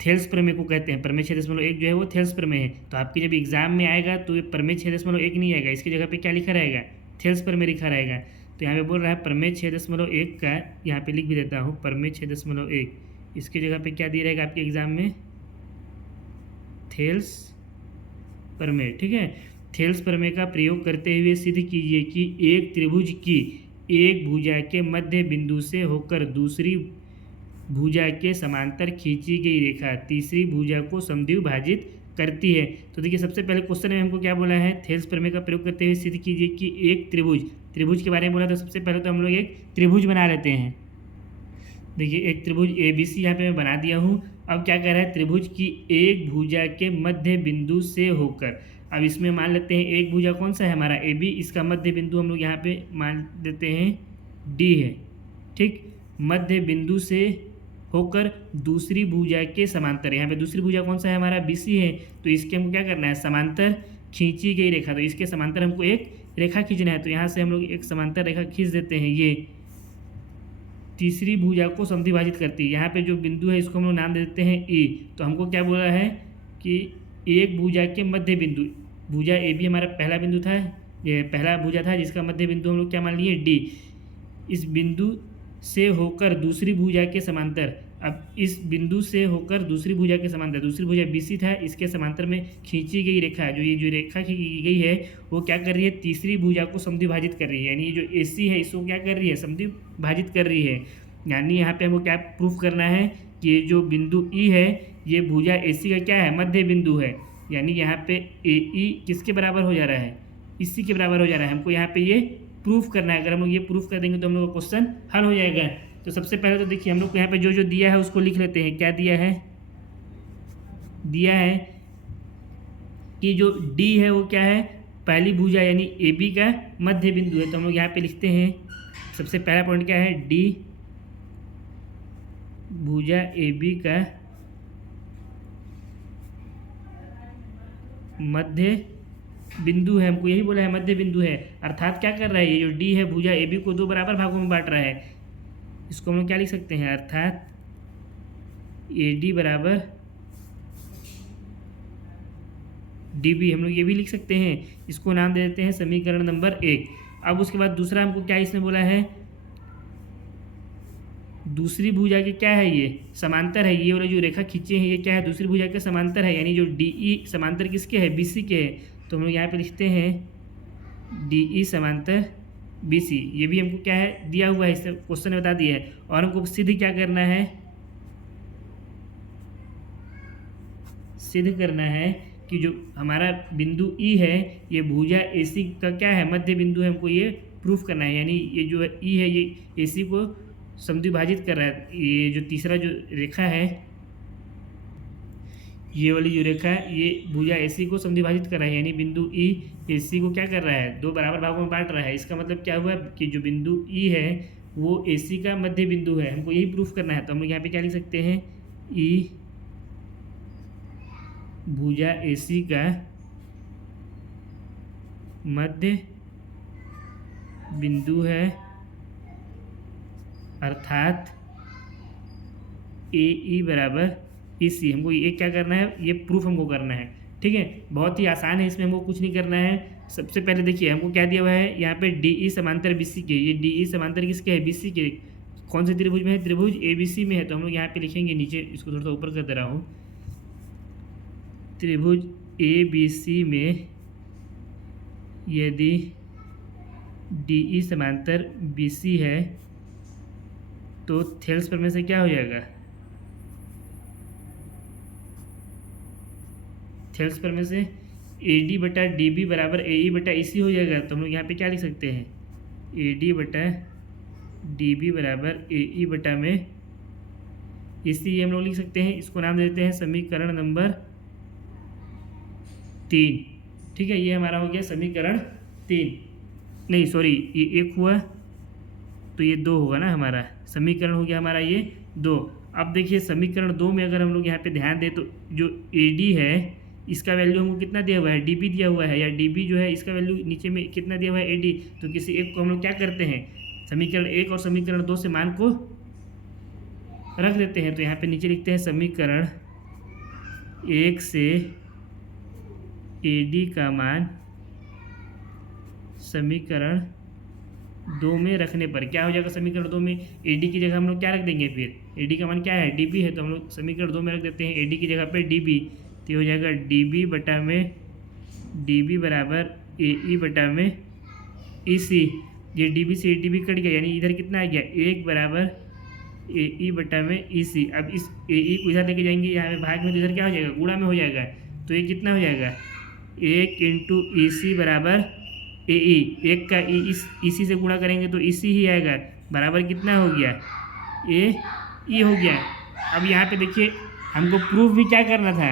थेल्स प्रमेय को कहते हैं। प्रमेय 6.1 जो है वो थेल्स प्रमेय है। तो आपके जब एग्जाम में आएगा तो ये प्रमेय 6.1 नहीं आएगा, इसकी जगह पे क्या लिखा रहेगा, थेल्स प्रमेय लिखा रहेगा। तो यहाँ पे बोल रहा है प्रमेय 6.1 का, यहाँ पे लिख भी देता हूँ प्रमेय 6.1, इसकी जगह पे क्या दिया रहेगा आपके एग्जाम में, थेल्स प्रमेय, ठीक है। थेल्स प्रमेय का प्रयोग करते हुए सिद्ध कीजिए कि एक त्रिभुज की एक भुजा के मध्य बिंदु से होकर दूसरी भुजा के समांतर खींची गई रेखा तीसरी भुजा को समद्विभाजित करती है। तो देखिए सबसे पहले क्वेश्चन में हमको क्या बोला है, थेल्स प्रमेय का प्रयोग करते हुए सिद्ध कीजिए कि एक त्रिभुज के बारे में बोला। तो सबसे पहले तो हम लोग एक त्रिभुज बना लेते हैं। देखिए एक त्रिभुज ABC यहाँ पे मैं बना दिया हूँ। अब क्या कह रहा है, त्रिभुज की एक भुजा के मध्य बिंदु से होकर, अब इसमें मान लेते हैं एक भुजा कौन सा है हमारा AB, इसका मध्य बिंदु हम लोग यहाँ पे मान देते हैं D है, ठीक। मध्य बिंदु से होकर दूसरी भुजा के समांतर, यहाँ पे दूसरी भुजा कौन सा है हमारा BC है। तो इसके हमको क्या करना है, समांतर खींची गई रेखा, तो इसके समांतर हमको एक रेखा खींचना है। तो यहाँ से हम लोग एक समांतर रेखा खींच देते हैं, ये तीसरी भुजा को समद्विभाजित करती है। यहाँ पे जो बिंदु है इसको हम लोग नाम दे देते हैं E। तो हमको क्या बोला है कि एक भुजा के मध्य बिंदु, भुजा AB हमारा पहला बिंदु था, ये पहला भुजा था जिसका मध्य बिंदु हम लोग क्या मान लिए D। इस बिंदु से होकर दूसरी भुजा के समांतर, अब इस बिंदु से होकर दूसरी भुजा के समांतर, दूसरी भुजा BC था, इसके समांतर में खींची गई रेखा, जो ये जो रेखा खींची गई है वो क्या कर रही है, तीसरी भुजा को समद्विभाजित कर रही है। यानी ये जो AC है इसको क्या कर रही है, समद्विभाजित कर रही है। यानी यहाँ पे हमको क्या प्रूफ करना है कि ये जो बिंदु E है ये भुजा AC का क्या है, मध्य बिंदु है। यानी यहाँ पे AE किसके बराबर हो जा रहा है, इसी के बराबर हो जा रहा है। हमको यहाँ पे ये प्रूफ करना है। अगर हम लोग ये प्रूफ कर देंगे तो हम लोग का क्वेश्चन हल हो जाएगा। तो सबसे पहले तो देखिए हम लोग को यहाँ पे जो जो दिया है उसको लिख लेते हैं। क्या दिया है, दिया है कि जो D है वो क्या है, पहली भुजा यानी AB का मध्य बिंदु है। तो हम लोग यहाँ पे लिखते हैं, सबसे पहला पॉइंट क्या है, D भुजा AB का मध्य बिंदु है। हमको यही बोला है मध्य बिंदु है, अर्थात क्या कर रहा है, ये जो D है भुजा AB को दो बराबर भागों में बांट रहा है। इसको हम लोग क्या लिख सकते हैं, अर्थात AD बराबर DB, हम लोग ये भी लिख सकते हैं। इसको नाम दे देते हैं समीकरण नंबर 1। अब उसके बाद दूसरा हमको क्या इसने बोला है, दूसरी भुजा के क्या है, ये समांतर है। ये वाला जो रेखा खींचे हैं ये क्या है, दूसरी भुजा के समांतर है। यानी जो DE समांतर किसके है, BC के है। तो हम लोग यहाँ पे लिखते हैं DE समांतर BC। ये भी हमको क्या है, दिया हुआ है, इससे क्वेश्चन ने बता दिया है। और हमको सिद्ध क्या करना है, सिद्ध करना है कि जो हमारा बिंदु E है ये भुजा AC का क्या है, मध्य बिंदु है। हमको ये प्रूफ करना है। यानी ये जो E है ये AC को समद्विभाजित कर रहा है। ये जो तीसरा जो रेखा है, ये वाली जो रेखा है ये भुजा AC को समद्विभाजित कर रहा है। यानी बिंदु E AC को क्या कर रहा है, दो बराबर भागों में बांट रहा है। इसका मतलब क्या हुआ कि जो बिंदु E है वो AC का मध्य बिंदु है। हमको यही प्रूफ करना है। तो हम लोग यहाँ पे क्या लिख सकते हैं, E भुजा AC का मध्य बिंदु है, अर्थात ए ई बराबर ई सी। हमको ये क्या करना है, ये प्रूफ हमको करना है। ठीक है, बहुत ही आसान है, इसमें हमको कुछ नहीं करना है। सबसे पहले देखिए हमको क्या दिया हुआ है यहाँ पे, डी ई समांतर बी सी के। ये डी ई समांतर किसके है, बी सी के। कौन से त्रिभुज में है, त्रिभुज ए बी सी में है। तो हम लोग यहाँ पे लिखेंगे नीचे, इसको थोड़ा सा ऊपर कर दे रहा हूँ, त्रिभुज ए बी सी में यदि डी ई समांतर बी सी है तो थेल्स प्रमेय से क्या हो जाएगा, थेल्स प्रमेय से ए डी बटा डी बी बराबर ए ई बटा ई सी हो जाएगा। तो हम लोग यहाँ पे क्या लिख सकते हैं, ए डी बटा डी बी बराबर ए ई बटा में ई सी हम लोग लिख सकते हैं। इसको नाम देते हैं समीकरण नंबर 3। ठीक है, ये हमारा हो गया समीकरण 3, नहीं सॉरी ये 1 हुआ तो ये 2 होगा ना, हमारा समीकरण हो गया हमारा ये 2। अब देखिए समीकरण 2 में अगर हम लोग यहाँ पे ध्यान दें तो जो ए डी है इसका वैल्यू हमको कितना दिया हुआ है, डी बी दिया हुआ है, या डी बी जो है इसका वैल्यू नीचे में कितना दिया हुआ है, ए डी। तो किसी एक को हम लोग क्या करते हैं, समीकरण 1 और समीकरण 2 से मान को रख देते हैं। तो यहाँ पे नीचे लिखते हैं समीकरण 1 से ए डी का मान समीकरण 2 में रखने पर क्या हो जाएगा, समीकरण 2 में ए डी की जगह हम लोग क्या रख देंगे, फिर ए डी का मान क्या है, डी बी है। तो हम लोग समीकरण 2 में रख देते हैं ए डी की जगह पे डी बी। तो हो जाएगा डी बी बटा में डी बी बराबर ए ई बटा में ई सी। ये डी बी से डी बी कट गया, यानी इधर कितना आ गया, 1 बराबर ए ई बटा में ई सी। अब इस ए ई को इधर लेके जाएंगे, यहाँ पे भाग में, तो इधर क्या हो जाएगा, गुणा में हो जाएगा। तो ये कितना हो जाएगा, 1 इंटू ई सी बराबर ए ई। 1 का ई इस ई सी से गुणा करेंगे तो ई सी ही आएगा, बराबर कितना हो गया, ए ई हो गया। अब यहाँ पे देखिए हमको प्रूफ भी क्या करना था,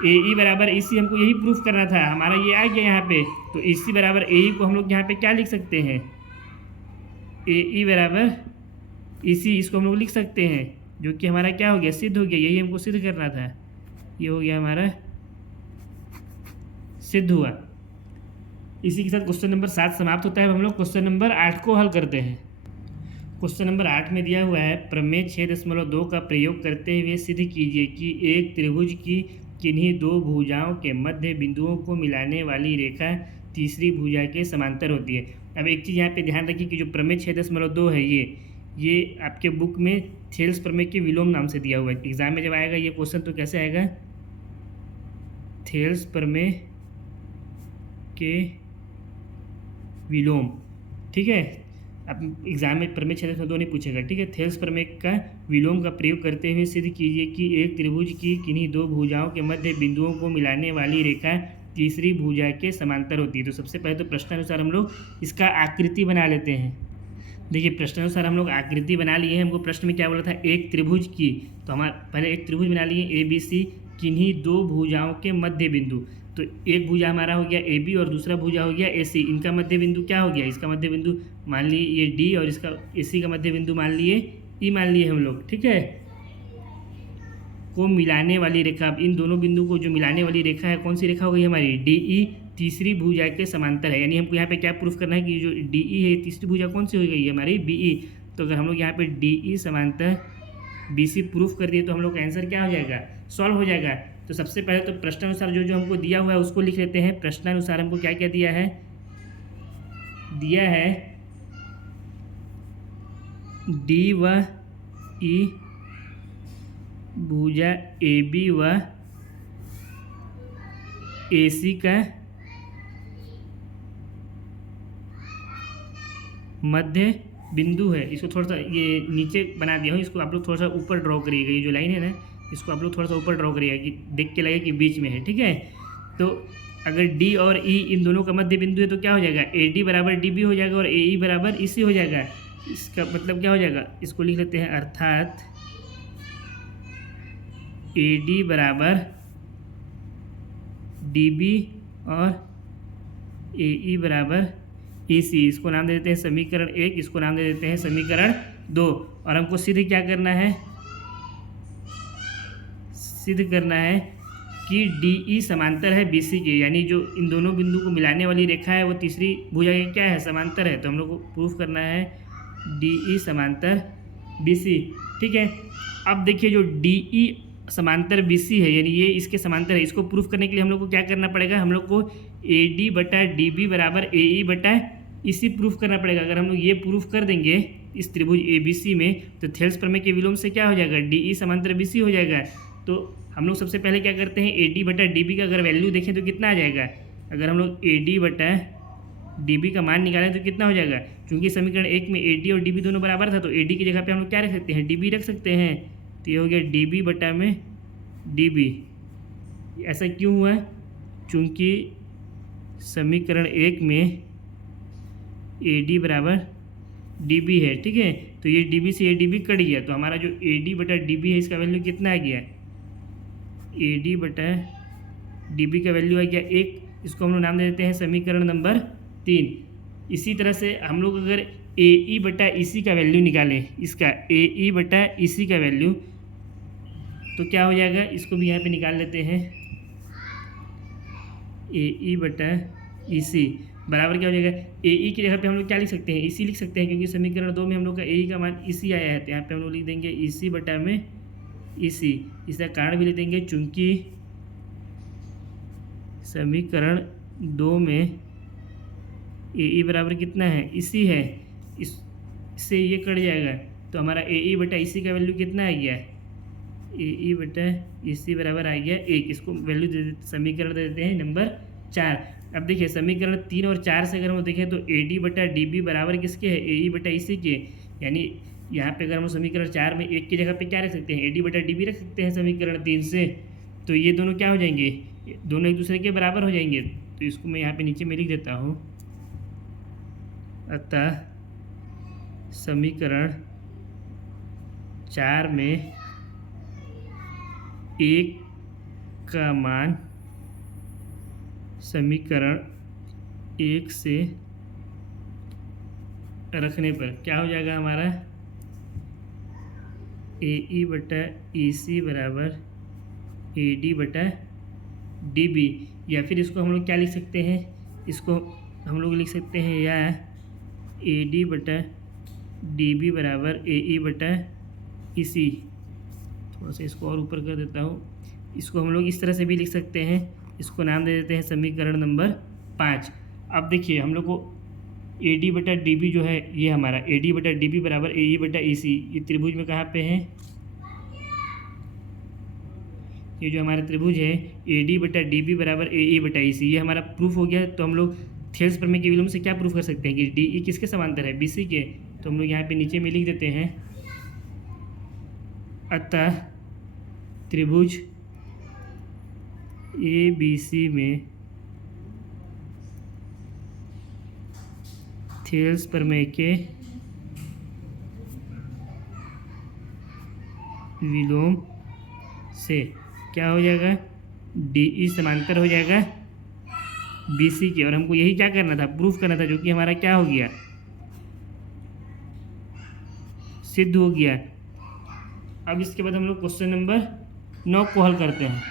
ए ई बराबर ई सी, हमको यही प्रूफ करना था। हमारा ये आ गया यहाँ पे। तो ई सी बराबर ए ई को हम लोग यहाँ पे क्या लिख सकते हैं, ए ई बराबर ई सी, इसको हम लोग लिख सकते हैं, जो कि हमारा क्या हो गया, सिद्ध हो गया। यही हमको सिद्ध करना था, ये हो गया हमारा सिद्ध हुआ। इसी के साथ क्वेश्चन नंबर 7 समाप्त होता है। अब हम लोग क्वेश्चन नंबर 8 को हल करते हैं। क्वेश्चन नंबर 8 में दिया हुआ है, प्रमेय 6.2 का प्रयोग करते हुए सिद्ध कीजिए कि एक त्रिभुज की किन्हीं दो भुजाओं के मध्य बिंदुओं को मिलाने वाली रेखा तीसरी भुजा के समांतर होती है। अब एक चीज़ यहाँ पे ध्यान रखिए कि जो प्रमेय 6.2 है ये आपके बुक में थेल्स प्रमेय के विलोम नाम से दिया हुआ है। एग्जाम में जब आएगा ये क्वेश्चन तो कैसे आएगा, थेल्स प्रमेय के विलोम। ठीक है, अब एग्जाम में प्रमेय 6.2 नहीं पूछेगा। ठीक है, थेल्स प्रमेय का विलोम का प्रयोग करते हुए सिद्ध कीजिए कि एक त्रिभुज की किन्हीं दो भुजाओं के मध्य बिंदुओं को मिलाने वाली रेखा तीसरी भुजा के समांतर होती है। तो सबसे पहले तो प्रश्नानुसार हम लोग इसका आकृति बना लेते हैं। देखिए प्रश्नानुसार हम लोग आकृति बना लिए हैं। हमको प्रश्न में क्या बोला था, एक त्रिभुज की, तो हमारा पहले एक त्रिभुज बना लिए ए बी सी, किन्हीं दो भुजाओं के मध्य बिंदु। तो एक भुजा हमारा हो गया ए बी और दूसरा भुजा हो गया ए सी। इनका मध्य बिंदु क्या हो गया, इसका मध्य बिंदु मान लिए ये डी और इसका ए सी का मध्य बिंदु मान लिए ई मान लिए हम लोग। ठीक है, को मिलाने वाली रेखा, अब इन दोनों बिंदु को जो मिलाने वाली रेखा है कौन सी रेखा हो गई हमारी, डी ई तीसरी भुजा के समांतर है। यानी हमको यहाँ पे क्या प्रूफ करना है कि जो डी ई है तीसरी भुजा कौन सी हो गई है हमारी, बी ई। तो अगर हम लोग यहाँ पे डी ई समांतर बी सी प्रूफ कर दिए तो हम लोग का आंसर क्या हो जाएगा, सॉल्व हो जाएगा। तो सबसे पहले तो प्रश्नानुसार जो जो हमको दिया हुआ है उसको लिख लेते हैं। प्रश्नानुसार हमको क्या क्या दिया है, दिया है डी व ई भुजा ए बी व ए सी का मध्य बिंदु है। इसको थोड़ा सा ये नीचे बना दिया हूँ, इसको आप लोग थोड़ा सा ऊपर ड्रॉ करिएगा। ये जो लाइन है ना, इसको आप लोग थोड़ा सा ऊपर ड्रॉ करिएगा कि देख के लगे कि बीच में है। ठीक है, तो अगर डी और ई इन दोनों का मध्य बिंदु है तो क्या हो जाएगा, ए डी बराबर डी बी हो जाएगा और ए ई बराबर ई सी हो जाएगा। इसका मतलब क्या हो जाएगा, इसको लिख लेते हैं, अर्थात ए डी बराबर डी बी और ए ई बराबर ई सी। इसको नाम दे देते हैं समीकरण 1, इसको नाम दे देते हैं समीकरण 2। और हमको सिद्ध क्या करना है, सिद्ध करना है कि डी ई समांतर है बी सी के, यानी जो इन दोनों बिंदु को मिलाने वाली रेखा है वो तीसरी भुजा की क्या है, समांतर है। तो हम लोग को प्रूफ करना है डी ई समांतर बी सी। ठीक है, अब देखिए जो डी ई समांतर बी सी है, यानी ये इसके समांतर है, इसको प्रूफ करने के लिए हम लोग को क्या करना पड़ेगा, हम लोग को ए डी बटा डी बी बराबर ए ई बटा इसी प्रूफ करना पड़ेगा। अगर हम लोग ये प्रूफ कर देंगे इस त्रिभुज ए बी सी में, तो थेल्स प्रमेय के विलोम से क्या हो जाएगा, डी ई समांतर बी सी हो जाएगा। तो हम लोग सबसे पहले क्या करते हैं, ए डी बटा डी बी का अगर वैल्यू देखें तो कितना आ जाएगा, अगर हम लोग ए डी बटा डी बी का मान निकालें तो कितना हो जाएगा, क्योंकि समीकरण 1 में ए डी और डी बी दोनों बराबर था, तो ए डी की जगह पे हम लोग क्या रख सकते हैं, डी बी रख सकते हैं। तो ये हो गया डी बी बटा में डी बी। ऐसा क्यों हुआ, चूँकि समीकरण 1 में ए डी बराबर डी बी है। ठीक है, तो ये डी बी से ए डी बी कट गया, तो हमारा जो ए डी बटा डी बी है इसका वैल्यू कितना आ गया, ए डी बटा डी बी का वैल्यू आ गया 1। इसको हम लोग नाम दे देते हैं समीकरण नंबर 3। इसी तरह से हम लोग अगर ए ई बटा ई सी का वैल्यू निकालें, इसका ए ई बटा ई सी का वैल्यू, तो क्या हो जाएगा, इसको भी यहाँ पे निकाल लेते हैं, ए ई बटा ई सी बराबर क्या हो जाएगा, ए ई की जगह पे हम लोग क्या लिख सकते हैं, ई सी लिख सकते हैं, क्योंकि समीकरण 2 में हम लोग का ए ई का मान ई सी आया है। तो यहाँ पे हम लोग लिख देंगे ई सी बटा में ई सी। इसका कारण भी लिख देंगे, चूँकि समीकरण 2 में ए ई बराबर कितना है, इसी है, इससे ये कट जाएगा, तो हमारा ए ई बटा इसी का वैल्यू कितना आ गया, ए ई बटा इसी बराबर आ गया 1। इसको वैल्यू दे देते, समीकरण दे देते हैं नंबर 4। अब देखिए समीकरण 3 और 4 से अगर हम देखें तो ए डी बटा डी बी बराबर किसके है, ए ई बटा इसी के, यानी यहाँ पे अगर हम समीकरण 4 में 1 की जगह पे क्या रख सकते हैं, ए डी बटा डी बी रख सकते हैं समीकरण 3 से। तो ये दोनों क्या हो जाएंगे, दोनों एक दूसरे के बराबर हो जाएंगे। तो इसको मैं यहाँ पे नीचे में लिख देता हूँ, अतः समीकरण 4 में 1 का मान समीकरण 1 से रखने पर क्या हो जाएगा, हमारा ए ई बटा ई सी बराबर ए डी बटा डी बी। या फिर इसको हम लोग क्या लिख सकते हैं, इसको हम लोग लिख सकते हैं या ए डी बटा डी बी बराबर ए ई बटा ई सी। थोड़ा सा इसको और ऊपर कर देता हूँ, इसको हम लोग इस तरह से भी लिख सकते हैं, इसको नाम दे देते हैं समीकरण नंबर 5। अब देखिए हम लोग को ए डी बटा डी बी जो है, ये हमारा ए डी बटा डी बी बराबर ए ई बटा ई सी, ये त्रिभुज में कहाँ पे है, ये जो हमारा त्रिभुज है ए डी बटा डी बी बराबर ए ई बटा ई सी, ये हमारा प्रूफ हो गया। तो हम लोग थेल्स प्रमेय के विलोम से क्या प्रूफ कर सकते हैं कि डी ई किसके समांतर है, बी सी के। तो हम लोग यहाँ पे नीचे में लिख देते हैं, अतः त्रिभुज ए बी सी में थेल्स प्रमेय के विलोम से क्या हो जाएगा, डी ई समांतर हो जाएगा बी सी के। और हमको यही क्या करना था, प्रूफ करना था, जो कि हमारा क्या हो गया, सिद्ध हो गया। अब इसके बाद हम लोग क्वेश्चन नंबर 9 को हल करते हैं।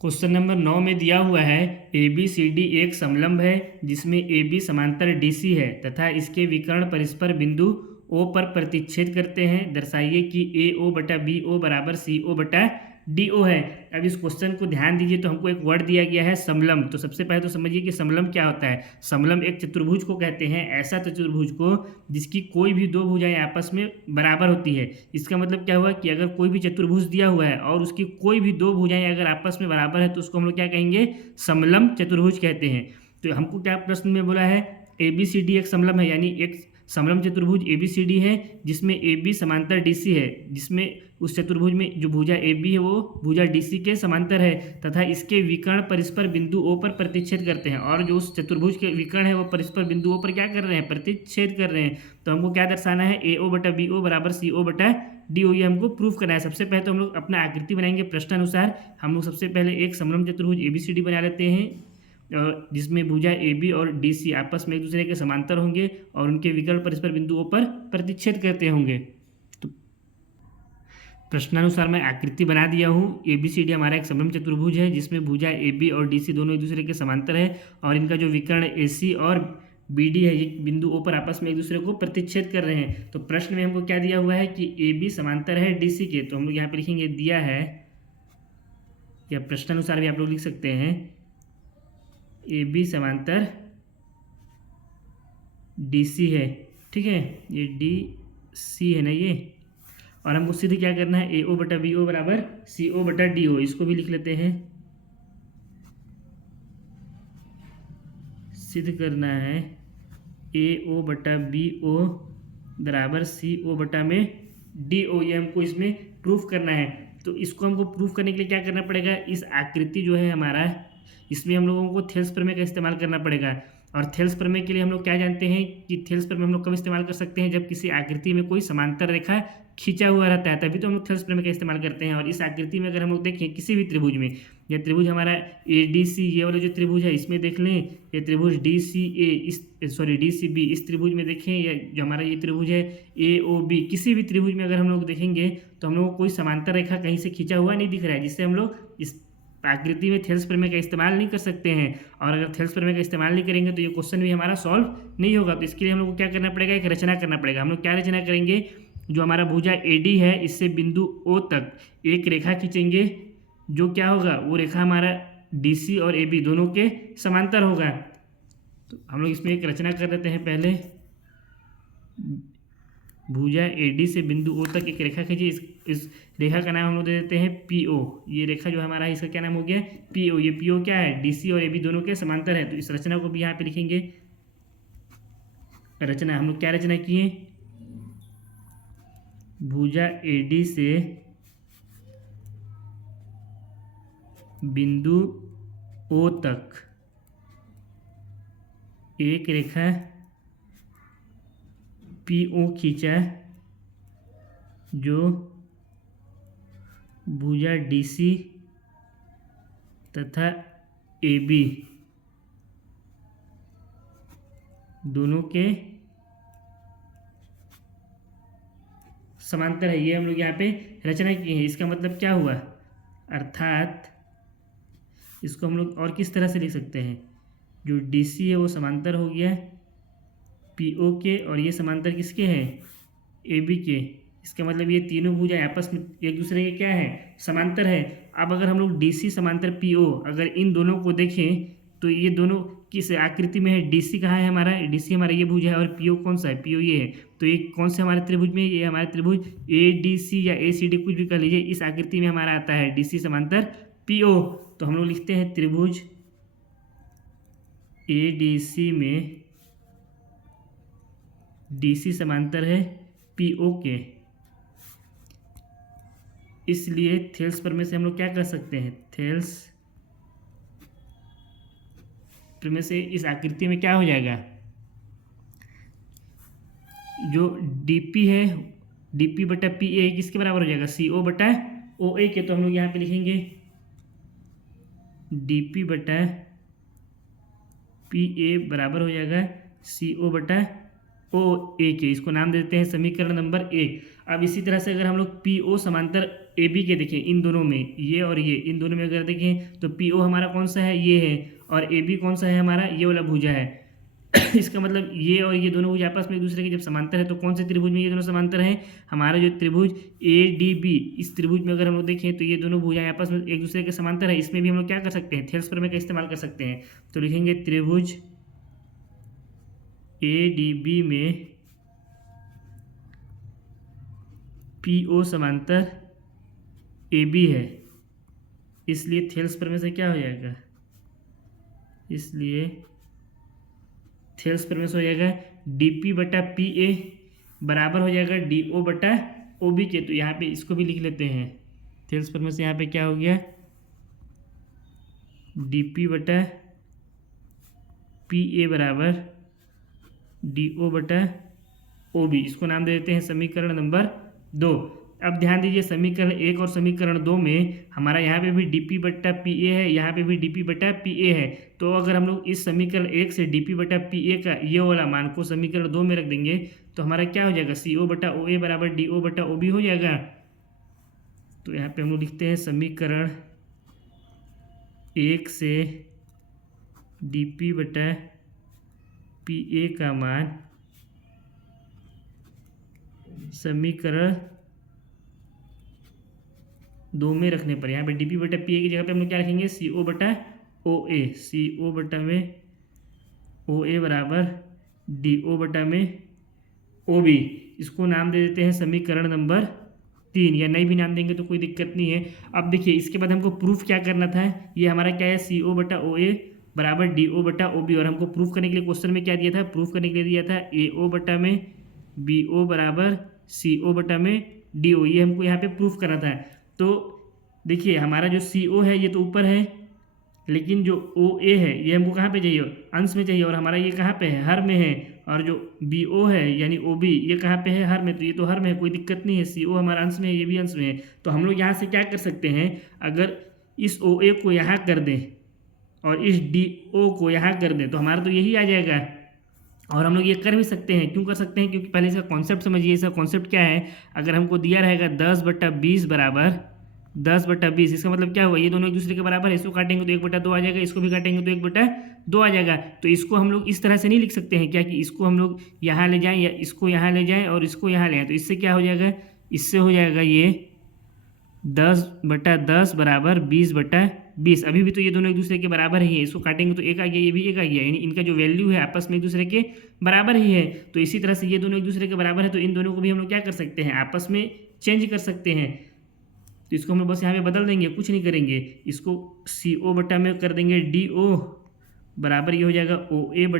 क्वेश्चन नंबर 9 में दिया हुआ है ए बी सी डी एक समलंब है जिसमें ए बी समांतर डी सी है तथा इसके विकर्ण परस्पर बिंदु ओ पर प्रतिच्छेद करते हैं। दर्शाइए कि ए ओ बटा बी ओ बराबर सी ओ बटा डी ओ है। अब इस क्वेश्चन को ध्यान दीजिए, तो हमको एक वर्ड दिया गया है समलंब। तो सबसे पहले तो समझिए कि समलंब क्या होता है। समलंब एक चतुर्भुज को कहते हैं, ऐसा चतुर्भुज को जिसकी कोई भी दो भुजाएं आपस में बराबर होती है। इसका मतलब क्या हुआ कि अगर कोई भी चतुर्भुज दिया हुआ है और उसकी कोई भी दो भुजाएं अगर आपस में बराबर है तो उसको हम लोग क्या कहेंगे, समलंब चतुर्भुज कहते हैं। तो हमको क्या प्रश्न में बोला है, ए बी सी डी एक समलंब है, यानी एक समलंब चतुर्भुज ए बी सी डी है जिसमें ए बी समांतर डी सी है, जिसमें उस चतुर्भुज में जो भुजा ए बी है वो भुजा डी सी के समांतर है तथा इसके विकर्ण परस्पर बिंदु ओ पर प्रतिच्छेद करते हैं। और जो उस चतुर्भुज के विकर्ण है वो परस्पर बिंदु ओ पर क्या कर रहे हैं, प्रतिच्छेद कर रहे हैं। तो हमको क्या दर्शाना है, ए ओ बटा बी ओ बराबर सी ओ बटा डी ओ, ये हमको प्रूफ करना है। सबसे पहले तो हम लोग अपना आकृति बनाएंगे प्रश्नानुसार। हम लोग सबसे पहले एक समलंब चतुर्भुज ए बी सी डी बना लेते हैं जिसमें भुजा ए बी और डी सी आपस में एक दूसरे के समांतर होंगे और उनके विकर्ण परस्पर बिंदुओं पर प्रतिच्छेद करते होंगे। प्रश्नानुसार मैं आकृति बना दिया हूँ। ABCD हमारा एक समलंब चतुर्भुज है जिसमें भुजा AB और DC दोनों एक दूसरे के समांतर है और इनका जो विकर्ण AC और BD है ये बिंदु O पर आपस में एक दूसरे को प्रतिच्छेद कर रहे हैं। तो प्रश्न में हमको क्या दिया हुआ है कि AB समांतर है DC के, तो हम लोग यहाँ पे लिखेंगे दिया है, या प्रश्नानुसार भी आप लोग लिख सकते हैं, AB समांतर DC है। ठीक है, ये DC है ना ये, और हमको सिद्ध क्या करना है, AO बटा BO बराबर CO बटा DO। इसको भी लिख लेते हैं, सिद्ध करना है AO बटा BO बराबर CO बटा में DO, ये हमको इसमें प्रूफ करना है। तो इसको हमको प्रूफ करने के लिए क्या करना पड़ेगा, इस आकृति जो है हमारा, इसमें हम लोगों को थेल्स प्रमेय का इस्तेमाल करना पड़ेगा। और थेल्स प्रमेय के लिए हम लोग क्या जानते हैं कि थेल्स प्रमेय हम लोग कब इस्तेमाल कर सकते हैं, जब किसी आकृति में कोई समांतर रेखा खींचा हुआ रहता है, तभी तो हम लोग थेल्स प्रमेय का इस्तेमाल करते हैं। और इस आकृति में अगर हम लोग देखें किसी भी त्रिभुज में, यह त्रिभुज हमारा ADC, ये वाला जो त्रिभुज है इसमें देख लें, ये त्रिभुज DCB, इस त्रिभुज में देखें, या जो हमारा ये त्रिभुज है AOB, किसी भी त्रिभुज में अगर हम लोग देखेंगे तो हम लोग को कोई समांतर रेखा कहीं से खींचा हुआ नहीं दिख रहा है, जिससे हम लोग इस आकृति में थेल्स प्रमेय का इस्तेमाल नहीं कर सकते हैं। और अगर थेल्स प्रमेय का इस्तेमाल नहीं करेंगे तो ये क्वेश्चन भी हमारा सॉल्व नहीं होगा। तो इसके लिए हम लोग को क्या करना पड़ेगा, एक रचना करना पड़ेगा। हम लोग क्या रचना करेंगे, जो हमारा भुजा AD है इससे बिंदु O तक एक रेखा खींचेंगे, जो क्या होगा, वो रेखा हमारा DC और AB दोनों के समांतर होगा। तो हम लोग इसमें एक रचना कर देते हैं। पहले भुजा AD से बिंदु O तक एक रेखा खींची, इस रेखा का नाम हम लोग दे देते हैं PO। ये रेखा जो हमारा है इसका क्या नाम हो गया, PO। ये PO क्या है, DC और AB दोनों के समांतर है। तो इस रचना को भी यहाँ पे लिखेंगे। रचना हम लोग क्या रचना किए, भुजा AD से बिंदु O तक एक रेखा PO खींचा, जो भुजा DC तथा AB दोनों के समांतर है। ये हम लोग यहाँ पे रचना की है। इसका मतलब क्या हुआ, अर्थात इसको हम लोग और किस तरह से लिख सकते हैं, जो DC है वो समांतर हो गया PO के, और ये समांतर किसके हैं, AB के। इसका मतलब ये तीनों भुजाएं आपस में एक दूसरे के क्या है, समांतर है। अब अगर हम लोग DC समांतर PO, अगर इन दोनों को देखें तो ये दोनों किस आकृति में है, DC कहाँ है हमारा, DC हमारा ये भुजा है, और PO कौन सा है, PO ये है। तो ये कौन से हमारे त्रिभुज में, ये हमारे त्रिभुज ADC या ACD कुछ भी कर लीजिए, इस आकृति में हमारा आता है DC समांतर PO। तो हम लोग लिखते हैं त्रिभुज ADC में DC समांतर है PO के, इसलिए थेल्स प्रमेय से हम लोग क्या कर सकते हैं, थेल्स प्रमेय से इस आकृति में क्या हो जाएगा, जो DP है DP बटा PA किसके बराबर हो जाएगा, CO बटा OA के। तो हम लोग यहाँ पे लिखेंगे DP बटा PA बराबर हो जाएगा CO बटा OA के। इसको नाम देते हैं समीकरण नंबर 1। अब इसी तरह से अगर हम लोग PO समांतर AB के देखें, इन दोनों में, ये और ये, इन दोनों में अगर देखें तो PO हमारा कौन सा है, ये है, और AB कौन सा है हमारा, ये वाला भुजा है। इसका मतलब ये और ये दोनों भुज आपस में एक दूसरे के जब समांतर है, तो कौन से त्रिभुज में ये दोनों समांतर हैं, हमारा जो त्रिभुज ADB, इस त्रिभुज में अगर हम लोग देखें तो ये दोनों भुजाएं आपस में एक दूसरे के समांतर है। इसमें भी हम लोग क्या कर सकते हैं, थेल्स प्रमेय का इस्तेमाल कर सकते हैं। तो लिखेंगे त्रिभुज ADB में PO समांतर AB है, इसलिए थेल्स प्रमेय से क्या हो जाएगा, इसलिए थेल्स प्रमेय से हो जाएगा DP बटा PA बराबर हो जाएगा DO बटा OB के। तो यहाँ पे इसको भी लिख लेते हैं, थेल्स प्रमेय से यहाँ पे क्या हो गया, DP बटा PA बराबर DO बटा OB। इसको नाम दे देते हैं समीकरण नंबर 2। अब ध्यान दीजिए, समीकरण 1 और समीकरण 2 में हमारा यहाँ पे भी DP बटा PA है, यहाँ पे भी DP बटा PA है। तो अगर हम लोग इस समीकरण 1 से DP बटा PA का ये वाला मान को समीकरण 2 में रख देंगे तो हमारा क्या हो जाएगा, CO बटा OA बराबर DO बटा OB हो जाएगा। तो यहाँ पे हम लोग लिखते हैं समीकरण 1 से dP/PA का मान समीकरण 2 में रखने पर, यहाँ पे dP/PA की जगह पे हम लोग क्या रखेंगे, CO/OA, CO/OA बराबर DO/OB। इसको नाम दे देते हैं समीकरण नंबर 3, या नहीं भी नाम देंगे तो कोई दिक्कत नहीं है। अब देखिए इसके बाद हमको प्रूफ क्या करना था, ये हमारा क्या है, CO/OA बराबर DO/OB, और हमको प्रूफ करने के लिए क्वेश्चन में क्या दिया था, प्रूफ करने के लिए दिया था AO/BO बराबर CO/DO, ये हमको यहाँ पे प्रूफ करना था। तो देखिए हमारा जो CO है ये तो ऊपर है, लेकिन जो OA है ये हमको कहाँ पे चाहिए, अंश में चाहिए, और हमारा ये कहाँ पे है, हर में है। और जो BO है यानी OB ये कहाँ पे है, हर में, तो ये तो हर में है, कोई दिक्कत नहीं है। CO हमारा अंश में है, ये भी अंश में है। तो हम लोग यहाँ से क्या कर सकते हैं, अगर इस OA को यहाँ कर दें और इस DO को यहाँ कर दें तो हमारा तो यही आ जाएगा। और हम लोग ये कर भी सकते हैं, क्यों कर सकते हैं, क्योंकि पहले इसका कॉन्सेप्ट समझिए। इसका कॉन्सेप्ट क्या है, अगर हमको दिया रहेगा 10/20 बराबर 10/20, इसका मतलब क्या हुआ, ये दोनों एक दूसरे के बराबर है, इसको काटेंगे तो 1/2 आ जाएगा, इसको भी काटेंगे तो 1/2 आ जाएगा। तो इसको हम लोग इस तरह से नहीं लिख सकते हैं क्या, कि इसको हम लोग यहाँ ले जाएं या इसको यहाँ ले जाएं और इसको यहाँ ले आएँ। तो इससे क्या हो जाएगा, इससे हो जाएगा ये 10/10 बराबर 20/20। अभी भी तो ये दोनों एक दूसरे के बराबर ही है, इसको काटेंगे तो 1 आ गया, ये भी 1 आ गया, यानी इनका जो वैल्यू है आपस में एक दूसरे के बराबर ही है। तो इसी तरह से ये दोनों एक दूसरे के बराबर है, तो इन दोनों को भी हम लोग क्या कर सकते हैं, आपस में चेंज कर सकते हैं। तो इसको हम लोग बस यहाँ पे बदल देंगे, कुछ नहीं करेंगे। इसको CO में कर देंगे DO बराबर ये हो जाएगा OA/OB,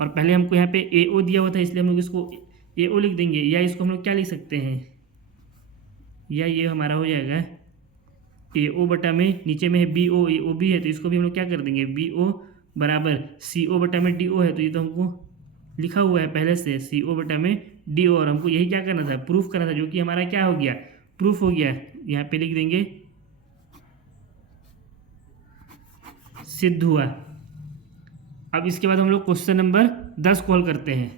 और पहले हमको यहाँ पे AO दिया हुआ था इसलिए हम लोग इसको AO लिख देंगे, या इसको हम लोग क्या लिख सकते हैं, या ये हमारा हो जाएगा AO में, नीचे में है BO, OB है, तो इसको भी हम लोग क्या कर देंगे, BO बराबर CO में DO है, तो ये तो हमको लिखा हुआ है पहले से CO में DO, और हमको यही क्या करना था, प्रूफ करना था, जो कि हमारा क्या हो गया, प्रूफ हो गया। यहाँ पे लिख देंगे सिद्ध हुआ। अब इसके बाद हम लोग क्वेश्चन नंबर 10 कॉल करते हैं।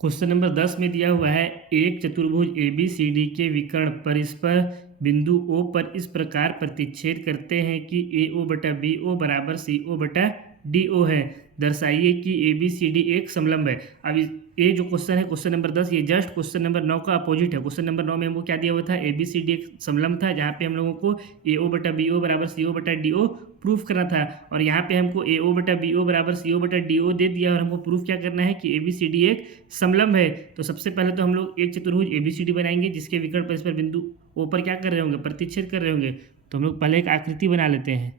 क्वेश्चन नंबर 10 में दिया हुआ है, एक चतुर्भुज ABCD के विकर्ण परस्पर बिंदु O पर इस प्रकार प्रतिच्छेद करते हैं कि AO/BO बराबर CO/DO है। दर्शाइए कि ABCD एक समलंब है। अब ये जो क्वेश्चन है, क्वेश्चन नंबर 10, ये जस्ट क्वेश्चन नंबर 9 का अपोजिट है। क्वेश्चन नंबर 9 में हमको क्या दिया हुआ था, ABCD एक समलंब था, जहाँ पे हम लोगों को AO/BO बराबर CO/DO प्रूफ करना था, और यहाँ पे हमको AO/BO बराबर CO/DO दे दिया, और हमको प्रूफ क्या करना है कि ABCD एक समलंब है। तो सबसे पहले तो हम लोग एक चतुर्भुज ABCD बनाएंगे जिसके विकर्ण परस्पर बिंदु O पर क्या कर रहे होंगे, प्रतिच्छेद कर रहे होंगे। तो हम लोग पहले एक आकृति बना लेते हैं।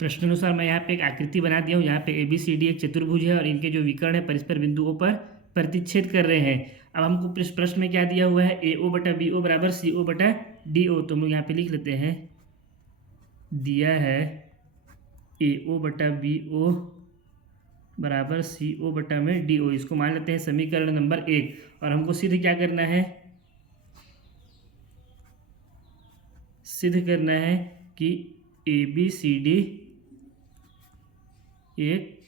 प्रश्नानुसार मैं यहाँ पे एक आकृति बना दिया हूँ, यहाँ पे ABCD एक चतुर्भुज है और इनके जो विकर्ण है परस्पर बिंदुओं पर प्रतिच्छेद कर रहे हैं। अब हमको प्रश्न में क्या दिया हुआ है, AO/BO बराबर CO/DO, तो हम लोग यहाँ पे लिख लेते हैं, दिया है AO/BO बराबर CO/DO, इसको मान लेते हैं समीकरण नंबर 1, और हमको सिद्ध क्या करना है, सिद्ध करना है कि ABCD एक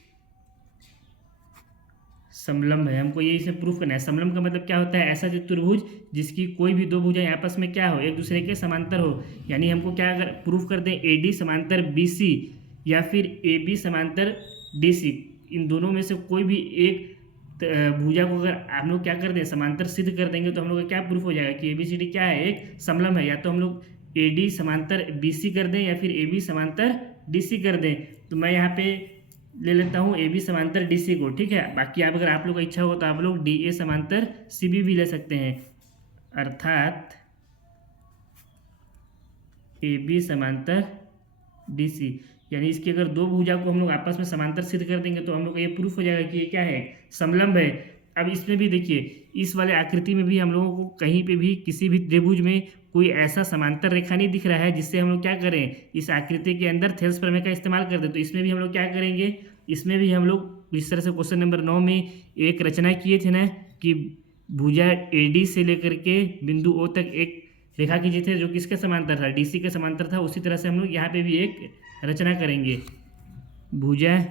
समलंब है। हमको ये इसे प्रूफ करना है। समलंब का मतलब क्या होता है, ऐसा चतुर्भुज जिसकी कोई भी दो भुजाएं आपस में क्या हो, एक दूसरे के समांतर हो। यानी हमको क्या अगर प्रूफ कर दें, AD समांतर BC या फिर AB समांतर DC, इन दोनों में से कोई भी एक भुजा को अगर हम लोग क्या कर दें, समांतर सिद्ध कर देंगे, तो हम लोग का क्या प्रूफ हो जाएगा कि ABCD क्या है, एक समलंब है। या तो हम लोग AD समांतर BC कर दें या फिर AB समांतर DC कर दें। तो मैं यहाँ पे ले लेता हूँ AB समांतर DC को, ठीक है। बाकी आप अगर आप लोग का इच्छा हो तो आप लोग DA समांतर CB भी ले सकते हैं, अर्थात AB समांतर DC। यानी इसकी अगर दो भुजा को हम लोग आपस में समांतर सिद्ध कर देंगे तो हम लोग का ये प्रूफ हो जाएगा कि ये क्या है, समलंब है। अब इसमें भी देखिए, इस वाले आकृति में भी हम लोगों को कहीं पे भी किसी भी त्रिभुज में कोई ऐसा समांतर रेखा नहीं दिख रहा है जिससे हम लोग क्या करें, इस आकृति के अंदर थेल्स प्रमेय का इस्तेमाल कर दें। तो इसमें भी हम लोग क्या करेंगे, इसमें भी हम लोग इस तरह से क्वेश्चन नंबर 9 में एक रचना किए थे ना, कि भुजा AD से लेकर के बिंदु O तक एक रेखा खींचे थे जो किसके समांतर था, DC के समांतर था। उसी तरह से हम लोग यहाँ पे भी एक रचना करेंगे, भुजा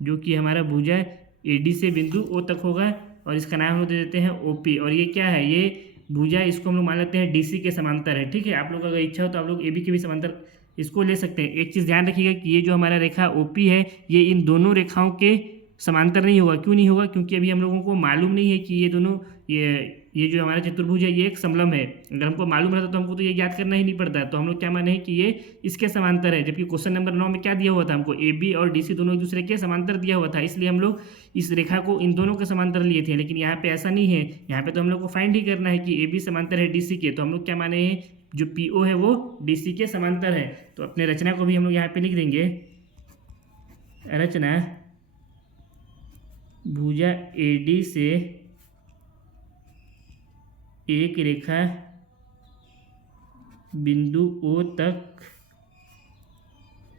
जो कि हमारा भुजा AD से बिंदु O तक होगा, और इसका नाम हम लोग दे देते हैं OP। और ये क्या है, ये भुजा इसको हम लोग मान लेते हैं डीसी के समांतर है। ठीक है, आप लोग अगर इच्छा हो तो आप लोग एबी के भी समांतर इसको ले सकते हैं। एक चीज़ ध्यान रखिएगा कि ये जो हमारा रेखा ओपी है ये इन दोनों रेखाओं के समांतर नहीं होगा। क्यों नहीं होगा? क्योंकि अभी हम लोगों को मालूम नहीं है कि ये दोनों ये जो हमारा चतुर्भुज है ये एक समलंब है। अगर हमको मालूम रहता तो हमको तो ये याद करना ही नहीं पड़ता। तो हम लोग क्या माने हैं कि ये इसके समांतर है, जबकि क्वेश्चन नंबर 9 में क्या दिया हुआ था हमको, ए बी और डी सी दोनों एक दूसरे के समांतर दिया हुआ था, इसलिए हम लोग इस रेखा को इन दोनों के समांतर लिए थे। लेकिन यहाँ पे ऐसा नहीं है, यहाँ पे तो हम लोग को फाइंड ही करना है कि ए बी समांतर है डी सी के। तो हम लोग क्या माने हैं, जो पी ओ है वो डी सी के समांतर है। तो अपने रचना को भी हम लोग यहाँ पे लिख देंगे, रचना भुजा ए डी से एक रेखा बिंदु ओ तक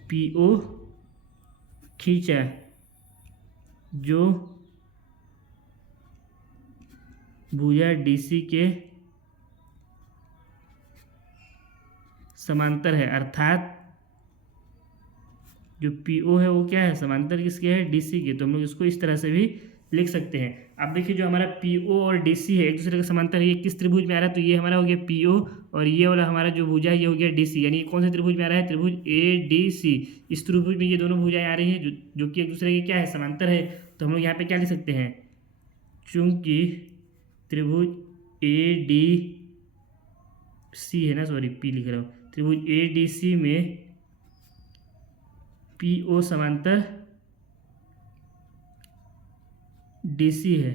पी ओ खींचा जो भुजा डी सी के समांतर है। अर्थात जो पी ओ है वो क्या है, समांतर किसके है, डी सी के। तो हम लोग इसको इस तरह से भी लिख सकते हैं। अब देखिए जो हमारा पी ओ और डी सी है एक दूसरे के समांतर है, ये किस त्रिभुज में आ रहा है, तो ये हमारा हो गया पी ओ और ये वाला हमारा जो भुजा है ये हो गया डी सी। यानी कौन से त्रिभुज में आ रहा है, त्रिभुज ए डी सी। इस त्रिभुज में ये दोनों भुजाएं आ रही हैं जो कि एक दूसरे के क्या है, समांतर है। तो हम लोग यहाँ पे क्या लिख सकते हैं, चूंकि त्रिभुज ए डी सी है ना, सॉरी पी लिख रहा हूँ, त्रिभुज ए डी सी में पी ओ समांतर डी सी है,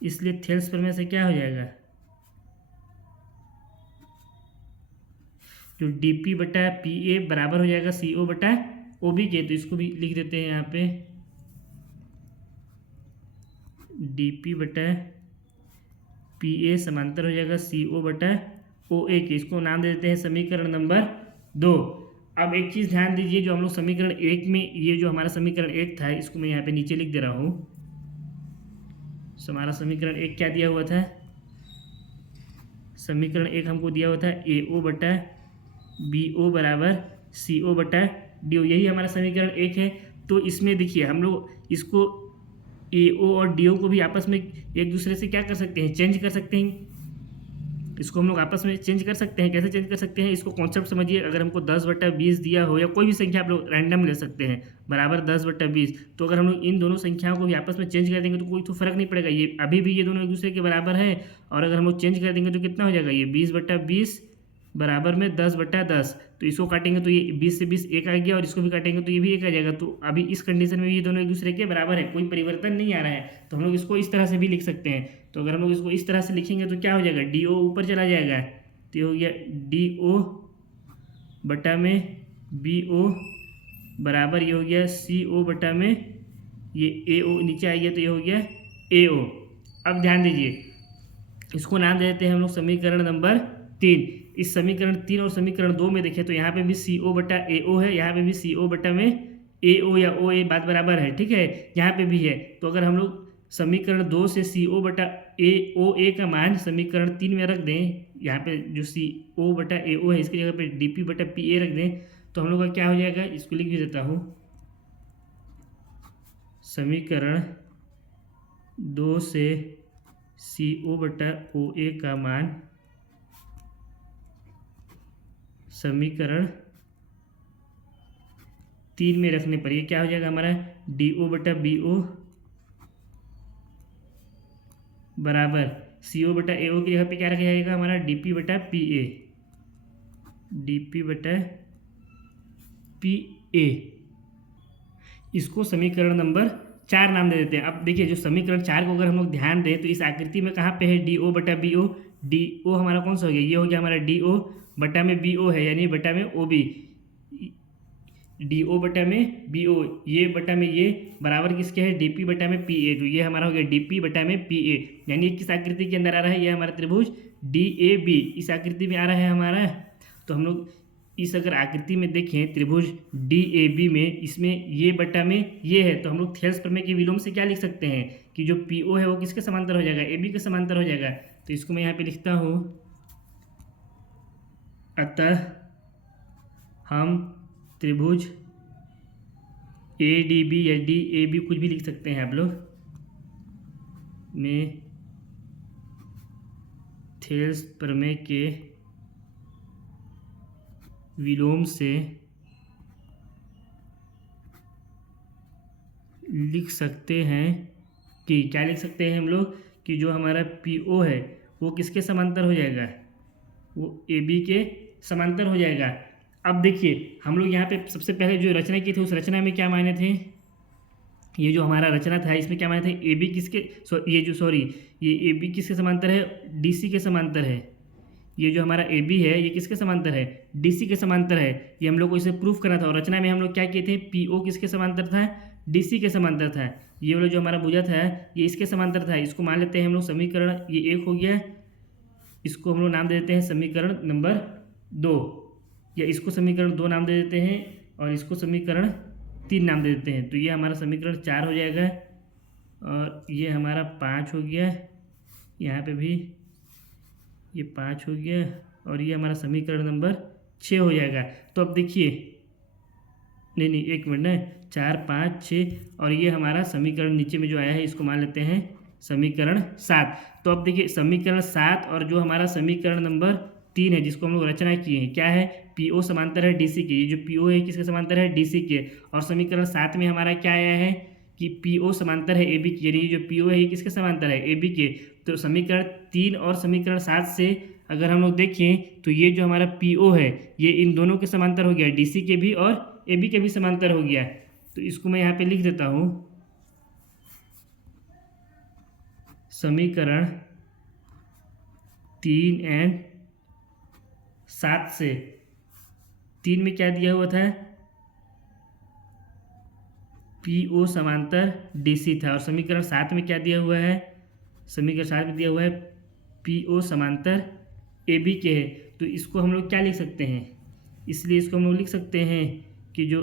इसलिए थेल्स प्रमेय से क्या हो जाएगा, जो डी पी बटा पी ए बराबर हो जाएगा सी ओ बटा ओ बी के। तो इसको भी लिख देते हैं यहाँ पे, डी पी बटा पी ए समांतर हो जाएगा सी ओ बटा ओ ए के। इसको नाम दे देते हैं समीकरण नंबर 2। अब एक चीज़ ध्यान दीजिए, जो हम लोग समीकरण 1 में, ये जो हमारा समीकरण 1 था इसको मैं यहाँ पे नीचे लिख दे रहा हूँ। हमारा समीकरण 1 क्या दिया हुआ था, समीकरण 1 हमको दिया हुआ था ए ओ बटा बी ओ बराबर सी ओ बटा डी ओ, यही हमारा समीकरण 1 है। तो इसमें देखिए हम लोग इसको ए ओ और डी ओ को भी आपस में एक दूसरे से क्या कर सकते हैं, चेंज कर सकते हैं। इसको हम लोग आपस में चेंज कर सकते हैं। कैसे चेंज कर सकते हैं, इसको कॉन्सेप्ट समझिए। अगर हमको 10/20 दिया हो या कोई भी संख्या आप लोग रैंडम ले सकते हैं बराबर 10/20, तो अगर हम लोग इन दोनों संख्याओं को भी आपस में चेंज कर देंगे तो कोई तो फर्क नहीं पड़ेगा। ये अभी भी ये दोनों एक दूसरे के बराबर है, और अगर हम लोग चेंज कर देंगे तो कितना हो जाएगा, ये 20/20 बराबर में 10/10। तो इसको काटेंगे तो ये 20 से 20 एक आ गया, और इसको भी काटेंगे तो ये भी एक आ जाएगा। तो अभी इस कंडीशन में ये दोनों एक दूसरे के बराबर है, कोई परिवर्तन नहीं आ रहा है। तो हम लोग इसको इस तरह से भी लिख सकते हैं। तो अगर हम लोग इसको इस तरह से लिखेंगे तो क्या हो जाएगा, डी ओ ऊपर चला जाएगा, तो ये हो गया डी ओ बटा में बी ओ बराबर ये हो गया सी ओ बटा में ये ए ओ नीचे आ गया, तो ये हो गया ए ओ। अब ध्यान दीजिए, इसको नाम दे देते हैं हम लोग समीकरण नंबर 3। इस समीकरण 3 और समीकरण 2 में देखें तो यहाँ पे भी सी ओ बटा ए ओ है, यहाँ पे भी सी ओ बटा में ए ओ या ओ ए बात बराबर है। ठीक है, यहाँ पे भी है। तो अगर हम लोग समीकरण 2 से सी ओ बटा ए ओ ए का मान समीकरण 3 में रख दें, यहाँ पे जो सी ओ बटा ए ओ है इसकी जगह पे डी पी बटा पी ए रख दें, तो हम लोग का क्या हो जाएगा, इसको लिख भी देता हूँ। समीकरण 2 से सी ओ बटा ओ ए का मान समीकरण 3 में रखने पर ये क्या हो जाएगा हमारा, डी ओ बटा बी ओ बराबर सी ओ बटा ए ओ की जगह पे क्या रखा जाएगा हमारा, डी पी बटा पी ए, डी पी बटा पी ए। इसको समीकरण नंबर 4 नाम दे देते हैं। अब देखिए जो समीकरण 4 को अगर हम लोग ध्यान दें तो इस आकृति में कहाँ पे है, डी ओ बटा बी ओ। डी ओ हमारा कौन सा हो गया, ये हो गया हमारा डी ओ बटा में बी ओ है, यानी बटा में ओ बी, डी ओ बटा में बी ओ, ये बटा में ये बराबर किसके है, डी पी बटा में पी ए। तो ये हमारा हो गया डी पी बटा में पी ए, यानी किस आकृति के अंदर आ रहा है, ये हमारा त्रिभुज डी ए बी इस आकृति में आ रहा है हमारा। तो हम लोग इस अगर आकृति में देखें त्रिभुज डी ए बी में, इसमें ये बटा में ये है, तो हम लोग थेल्स प्रमेय के विलोम से क्या लिख सकते हैं कि जो पी ओ है वो किसके समांतर हो जाएगा, ए बी के समांतर हो जाएगा। तो इसको मैं यहाँ पे लिखता हूँ, अतः हम त्रिभुज ए डी बी या डी ए बी कुछ भी लिख सकते हैं आप लोग में थेल्स प्रमेय के विलोम से लिख सकते हैं कि क्या लिख सकते हैं हम लोग कि जो हमारा PO है वो किसके समांतर हो जाएगा, वो AB के समांतर हो जाएगा। अब देखिए हम लोग यहाँ पे सबसे पहले जो रचना की थी उस रचना में क्या मायने थे, ये जो हमारा रचना था इसमें क्या मायने थे, AB किसके ये AB किसके समांतर है, DC के समांतर है। ये जो हमारा AB है ये किसके समांतर है, DC के समांतर है। ये हम लोग को इसे प्रूफ करना था और रचना में हम लोग क्या किए थे, PO किसके समांतर था, DC के समांतर था। ये वाला जो हमारा भुजा था ये इसके समांतर था। इसको मान लेते हैं हम लोग समीकरण, ये 1 हो गया, इसको हम लोग नाम दे देते हैं समीकरण नंबर 2, या इसको समीकरण 2 नाम दे देते हैं और इसको समीकरण 3 नाम दे देते हैं। तो ये हमारा समीकरण 4 हो जाएगा और ये हमारा 5 हो गया, यहाँ पे भी ये 5 हो गया और ये हमारा समीकरण नंबर 6 हो जाएगा। तो अब देखिए, नहीं एक मिनट ना, 4 5 6 और ये हमारा समीकरण नीचे में जो आया है इसको मान लेते हैं समीकरण 7। तो अब देखिए समीकरण 7 और जो हमारा समीकरण नंबर 3 है जिसको हम लोग रचना किए हैं, क्या है, PO समांतर है DC के। ये जो PO है किसके समांतर है, DC के। और समीकरण 7 में हमारा क्या आया है कि PO समांतर है AB की, यानी जो PO है ये किसके समांतर है, AB के। तो समीकरण 3 और समीकरण 7 से अगर हम लोग देखें तो ये जो हमारा PO है ये इन दोनों के समांतर हो गया, DC के भी और AB के भी समांतर हो गया। तो इसको मैं यहाँ पे लिख देता हूँ, समीकरण 3 और 7 से, 3 में क्या दिया हुआ था, PO समांतर DC था और समीकरण 7 में क्या दिया हुआ है, समीकरण 7 में दिया हुआ है PO समांतर AB के है। तो इसको हम लोग क्या लिख सकते हैं, इसलिए इसको हम लोग लिख सकते हैं कि जो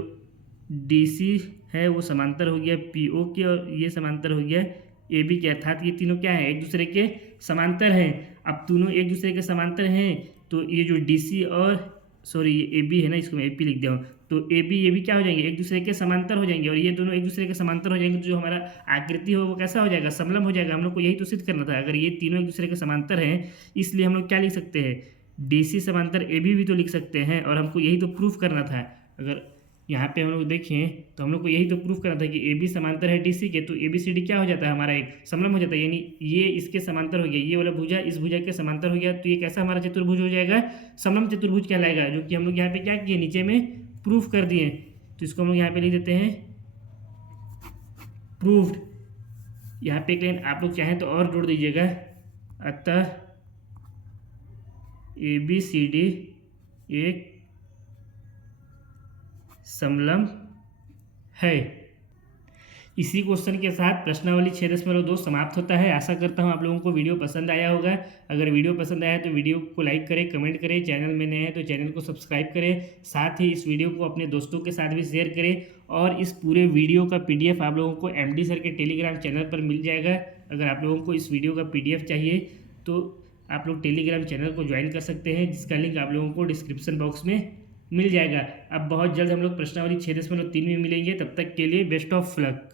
DC है वो समांतर हो गया PO के और ये समांतर हो गया AB के, अर्थात ये तीनों क्या है, एक दूसरे के समांतर हैं। अब दोनों एक दूसरे के समांतर हैं तो ये जो DC और ये AB है ना, इसको मैं AP लिख दिया हूँ, तो AB क्या हो जाएंगे, एक दूसरे के समांतर हो जाएंगे और ये दोनों एक दूसरे के समांतर हो जाएंगे। तो जो हमारा आकृति हो वो कैसा हो जाएगा, समलम हो जाएगा। हम लोग को यही तो सिद्ध करना था। अगर ये तीनों एक दूसरे के समांतर हैं इसलिए हम लोग क्या लिख सकते हैं, DC समांतर AB भी तो लिख सकते हैं और हमको यही तो प्रूफ करना था। अगर यहाँ पे हम लोग देखें तो हम लोग को यही तो प्रूफ करना था कि AB समांतर है DC के, तो ABCD क्या हो जाता है हमारा एक समलम हो जाता है, यानी ये इसके समांतर हो गया, ये वाला भुजा इस भुजा के समांतर हो गया। तो ये कैसा हमारा चतुर्भुज हो जाएगा, समलम चतुर्भुज कहलाएगा, जो कि हम लोग यहाँ पे क्या किए, नीचे में प्रूफ कर दिए। तो इसको हम लोग यहाँ पे लिख देते हैं प्रूफ्ड। यहाँ पे एक लाइन आप लोग चाहें तो और जोड़ दीजिएगा, अतः ABCD एक समलम है। इसी क्वेश्चन के साथ प्रश्नावली 6.2 समाप्त होता है। आशा करता हूँ आप लोगों को वीडियो पसंद आया होगा। अगर वीडियो पसंद आया तो वीडियो को लाइक करें, कमेंट करें, चैनल में नए हैं तो चैनल को सब्सक्राइब करें, साथ ही इस वीडियो को अपने दोस्तों के साथ भी शेयर करें। और इस पूरे वीडियो का PDF आप लोगों को MD सर के टेलीग्राम चैनल पर मिल जाएगा। अगर आप लोगों को इस वीडियो का PDF चाहिए तो आप लोग टेलीग्राम चैनल को ज्वाइन कर सकते हैं, जिसका लिंक आप लोगों को डिस्क्रिप्शन बॉक्स में मिल जाएगा। अब बहुत जल्द हम लोग प्रश्नावली 6.3 में मिलेंगे, तब तक के लिए बेस्ट ऑफ लक।